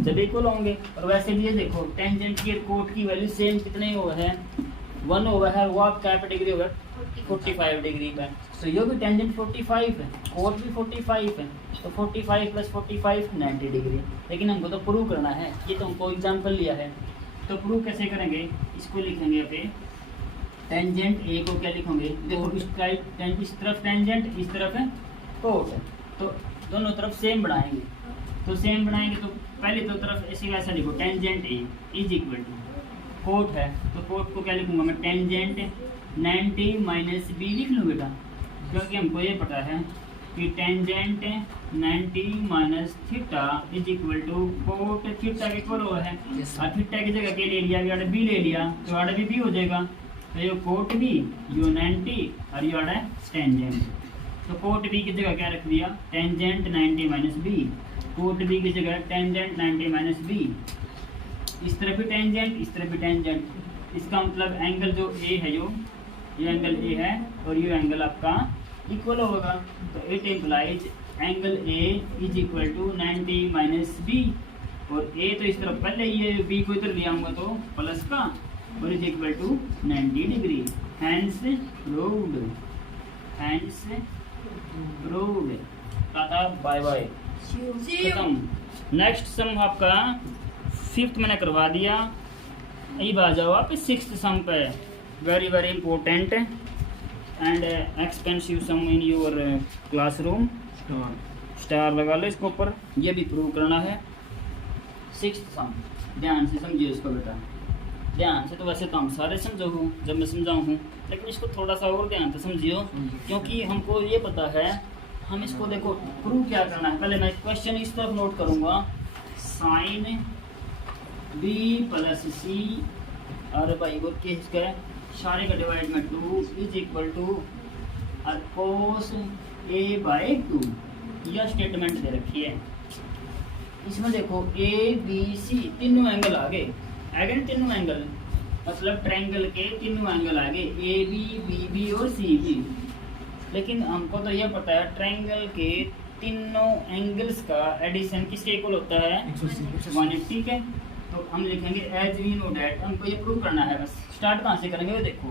जब इक्वल होंगे। और वैसे भी ये देखो टेंजेंट की और कोट की वैल्यू सेम कितने हुआ है, 1 हुआ है, वो आपका डिग्री होगा 45 डिग्री का, तो ये भी टेंजेंट 45 है, कोट भी 45 है, तो 45 प्लस 45 90 डिग्री। लेकिन हमको तो प्रूव करना है, ये तो हमको एग्जाम्पल लिया है, तो प्रूव कैसे करेंगे, इसको लिखेंगे पे टेंजेंट ए को क्या लिखोगे, देखो इस तरफ टेंजेंट, इस तरफ है कोट, तो दोनों तरफ सेम बनाएंगे, तो सेम बनाएंगे तो पहले दो तरफ ऐसे वैसा लिखो, tangent A is equal to cot है, तो कोट को क्या लिखूंगा मैं, टेंजेंट 90 माइनस बी लिख लूँ बेटा, क्योंकि हमको ये पता है कि tangent 90 minus theta is equal to cot theta के इक्वल हुआ है, और थीटा की जगह क्या ले लिया, बी ले लिया, तो आड़ा भी हो जाएगा, तो ये कोट बी, यो 90 और ये आड़ा टेंजेंट, तो कोट बी की जगह क्या रख दिया, tangent 90 minus B, cot B की जगह टेंजेंट 90 माइनस बी, इस तरफ भी टेंजेंट इस तरफ भी टेंजेंट, इसका मतलब एंगल जो ए है, जो ये एंगल ए है और ये एंगल आपका इक्वल होगा, तो it implies angle A is equal to 90 minus B, और ए तो इस तरफ पहले ही है, बी को इधर ले आऊंगा तो प्लस का, और is equal to 90 degree. Hence proved, hence proved. Tata bye bye, खत्म। नेक्स्ट सम आपका 5th मैंने करवा दिया। अब आ जाओ आप 6th सम पे। Very very important and expensive sum in your classroom. Star लगा लो इसके ऊपर, ये भी प्रूव करना है। 6th सम ध्यान से समझिए इसको बेटा, ध्यान से। तो वैसे तो हम सारे समझो हूँ जब मैं समझाऊँ हूँ, लेकिन इसको थोड़ा सा और ध्यान से समझियो, क्योंकि हमको ये पता है हम इसको देखो प्रूव क्या करना है। पहले मैं क्वेश्चन इस तरफ नोट करूँगा, साइन बी प्लस सी, अरे भाई वो किसका है, सारे का डिवाइड में 2 is equal to cos A by 2। यह स्टेटमेंट दे रखी है। इसमें देखो ए बी सी तीनों एंगल आगे आगे, तीनों एंगल मतलब ट्रायंगल के तीनों एंगल आगे, ए बी बी और सी बी। लेकिन हमको तो यह पता है ट्रायंगल के तीनों एंगल्स का एडिशन किसके इक्वल होता है, 180 के। तो हम लिखेंगे एज वी नो डैट, हमको ये प्रूव करना है। बस स्टार्ट कहाँ से करेंगे वो देखो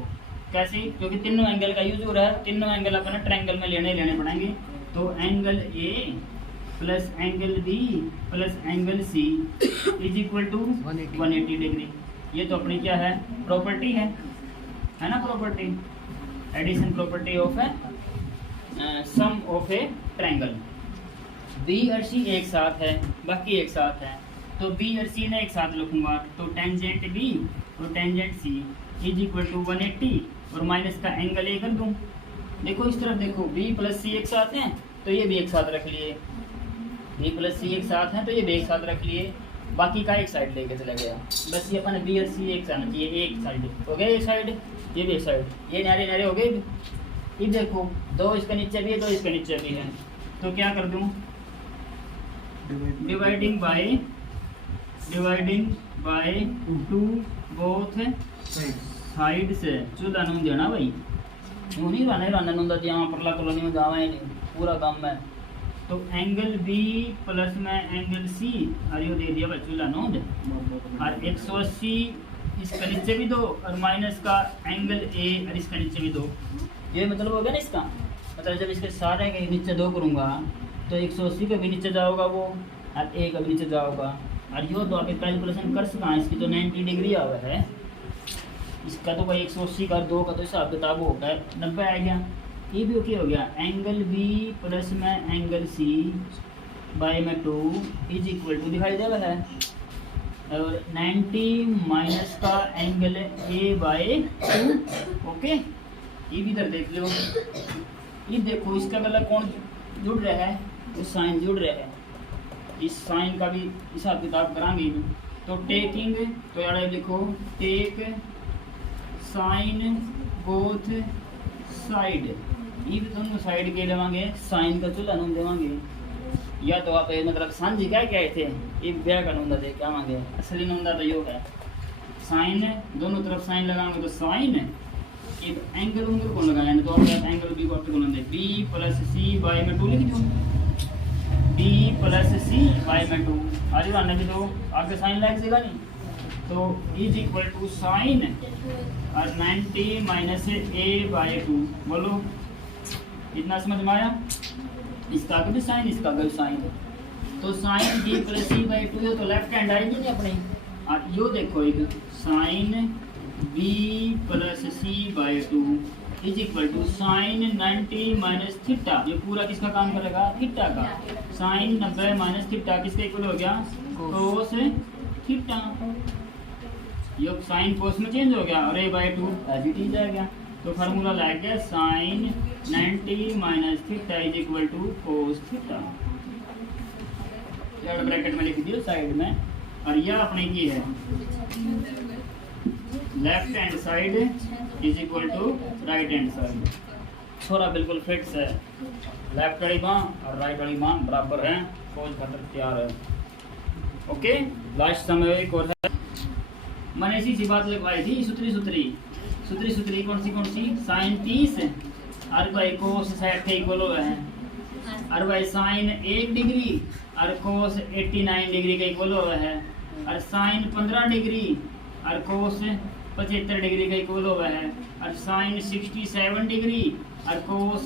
कैसे, क्योंकि तीनों एंगल का यूज हो रहा है, तीनों एंगल अपने ट्रायंगल में लेने पड़ेंगे। तो angle A plus angle B plus angle C is equal to 180 degree. ये तो अपनी क्या है, प्रॉपर्टी है ना, property addition property of a sum of a triangle. B और सी एक साथ है, बाकी एक साथ है, तो बी और सी ने एक साथ लिखूंगा। तो टेंजेंट बी और tangent C is equal to 180 और माइनस का एंगल ए कर दूँ। देखो इस तरफ देखो, बी प्लस सी एक साथ हैं तो ये भी एक साथ रख लिए, बी प्लस सी एक साथ हैं तो ये भी एक साथ रख लिए, बाकी का एक साइड लेके चला गया। बस ये अपन बी और सी एक साथ, ये एक साइड हो गया, एक साइड ये भी एक साइड, ये नारे नारे हो गए। ये देखो दो इसके नीचे भी है, दो इसके नीचे भी है, तो क्या कर दूँ, डिवाइडिंग बाय 2 बोथ साइड से। चूल्हा नून देना भाई, यूँ नहीं रहना नूंदा यहाँ परला कॉलोनी में जावा ही नहीं, पूरा काम है। तो एंगल बी प्लस में एंगल सी, और ये दे दिया भाई चूल्हा नूंद, और 180 इसका नीचे भी दो, और माइनस का एंगल ए और इसका नीचे भी दो। ये मतलब हो गया ना इसका, मतलब जब इसके सारे के नीचे दो करूँगा तो 180 का भी नीचे जाओगा वो, और ए का भी नीचे जाओगा। और यो तो आप कैलकुलेशन कर सका, इसकी तो 90 डिग्री आवा है, इसका तो भाई 180 का 2 का तो हिसाब किताब हो गया 90 आ गया। ये भी ओके हो गया। एंगल बी प्लस में एंगल सी बाय में 2 इज इक्वल टू दिखाई दे रहा है, और 90 माइनस का एंगल ए बाय 2। ओके, ये भी इधर देख लो, ये देखो इसका गला कौन जुड़ रहा है, वो साइन जुड़ रहा है। इस साइन का भी हिसाब किताब कराएंगे। तो टेकिंग, तो यार लिखो टेक साइन बोथ साइड, ये भी दोनों साइड के लेवांगे, साइन का चूल्हा नून देवांगे। या तो आप मतलब सांझी क्या क्या थे, ये ब्याह का नूंदा दे के आवांगे, असली नूंदा तो यो है। साइन दोनों तरफ साइन लगाएंगे तो साइन, ये एंगल उंगल को लगाया तो आप एंगल बी को दे, बी प्लस सी बाय में 2 लिख दो, बी प्लस सी बाय में 2, आगे आने भी दो, आगे साइन लग जाएगा नहीं, तो इज इक्वल टू साइन और 90 माइनस ए बाय 2। बोलो इतना समझ में आया, इसका भी साइन इसका भी साइन, तो sign B plus C by 2 तो लेफ्ट हैंड आएगी नहीं अपनी। और यो देखो एक sine B plus C by 2 is equal to sine 90 minus theta, ये पूरा किसका काम करेगा, थीटा का। साइन 90 माइनस थीटा किसके इक्वल हो गया, कोस थीटा। ये साइन कोस में चेंज हो गया और A by 2 as it is आ गया। तो फार्मूला लग गया sine 90 minus theta is equal to cos theta, bracket में लिख दियो साइड में। और यह अपने की है left hand side is equal to right hand side. थोड़ा बिल्कुल फिक्स है, लेफ्ट वाली बाँ और राइट वाली बाँ बराबर है, फौज खतर तैयार है। ओके, लास्ट समय एक और है, मैंने इसी सी बात लिखवाई थी, सूत्री कौन सी साइन 30 और भाई कोस 60 के इक्वल हो है, और भाई साइन 1 डिग्री और कोस 89 डिग्री के इक्वल हो है, और साइन 15 डिग्री और कोस 75 डिग्री का इक्वल हुआ है, और साइन 67 डिग्री और कोस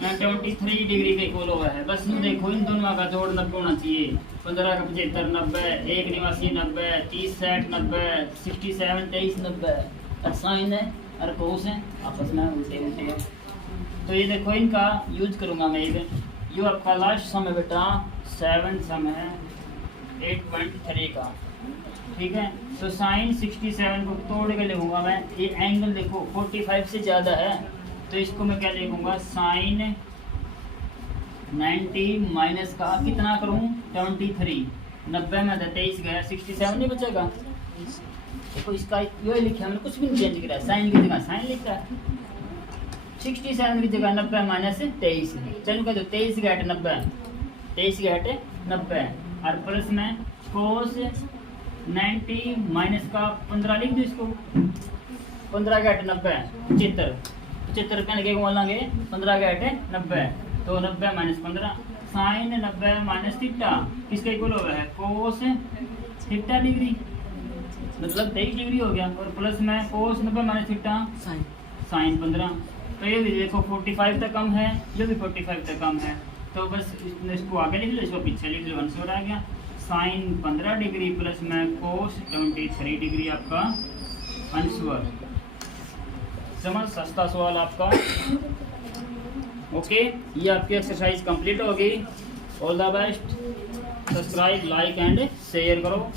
23 डिग्री का इक्वल हुआ है। बस यूँ देखो इन दोनों का जोड़ 90 होना चाहिए। 15 का 75 90, 1 89 90, 30 60 90, 67 23 90, और साइन है और कोस है आपस में उल्टे उल्टे है। तो ये देखो इनका यूज करूँगा मैं। ये आपका लास्ट सम है बेटा 7 सम है 8.3 का, ठीक है। तो साइन 67 को तोड़ के लिखूंगा मैं। ये एंगल देखो 45 से ज़्यादा है, तो इसको मैं क्या लिखूंगा, साइन 90 माइनस का कितना करूं 23, 90 में 23 गया 67 नहीं बचेगा। देखो इसका ये लिखा मैंने, कुछ भी नहीं चेंज किया, साइन की जगह साइन लिखा है, 67 की जगह 90 माइनस 23। चलो कह दो 23 घट 90, 23 घट 90, और प्लस में कोस 90 माइनस का 15 लिख दो इसको, 15 घट 90 75, 75 का लगे बोलेंगे 15 घट 90, तो 90 माइनस 15 साइन 90 माइनस थीटा किसका इक्वल हो गया है, कोस थीटा डिग्री, मतलब 23 डिग्री हो गया, और प्लस में कोस 90 माइनस थीटा साइन 15। तो ये भी देखो 45 तक कम है, ये भी 45 तक कम है, तो बस इसको आगे लिख लो, इसको पीछे लिख लो, आंसर आ गया साइन 15 डिग्री प्लस में कोस 23 डिग्री आपका आंसर। समझ, सस्ता सवाल आपका। ओके, ये आपकी एक्सरसाइज कंप्लीट होगी। All the best. Subscribe, like and share करो।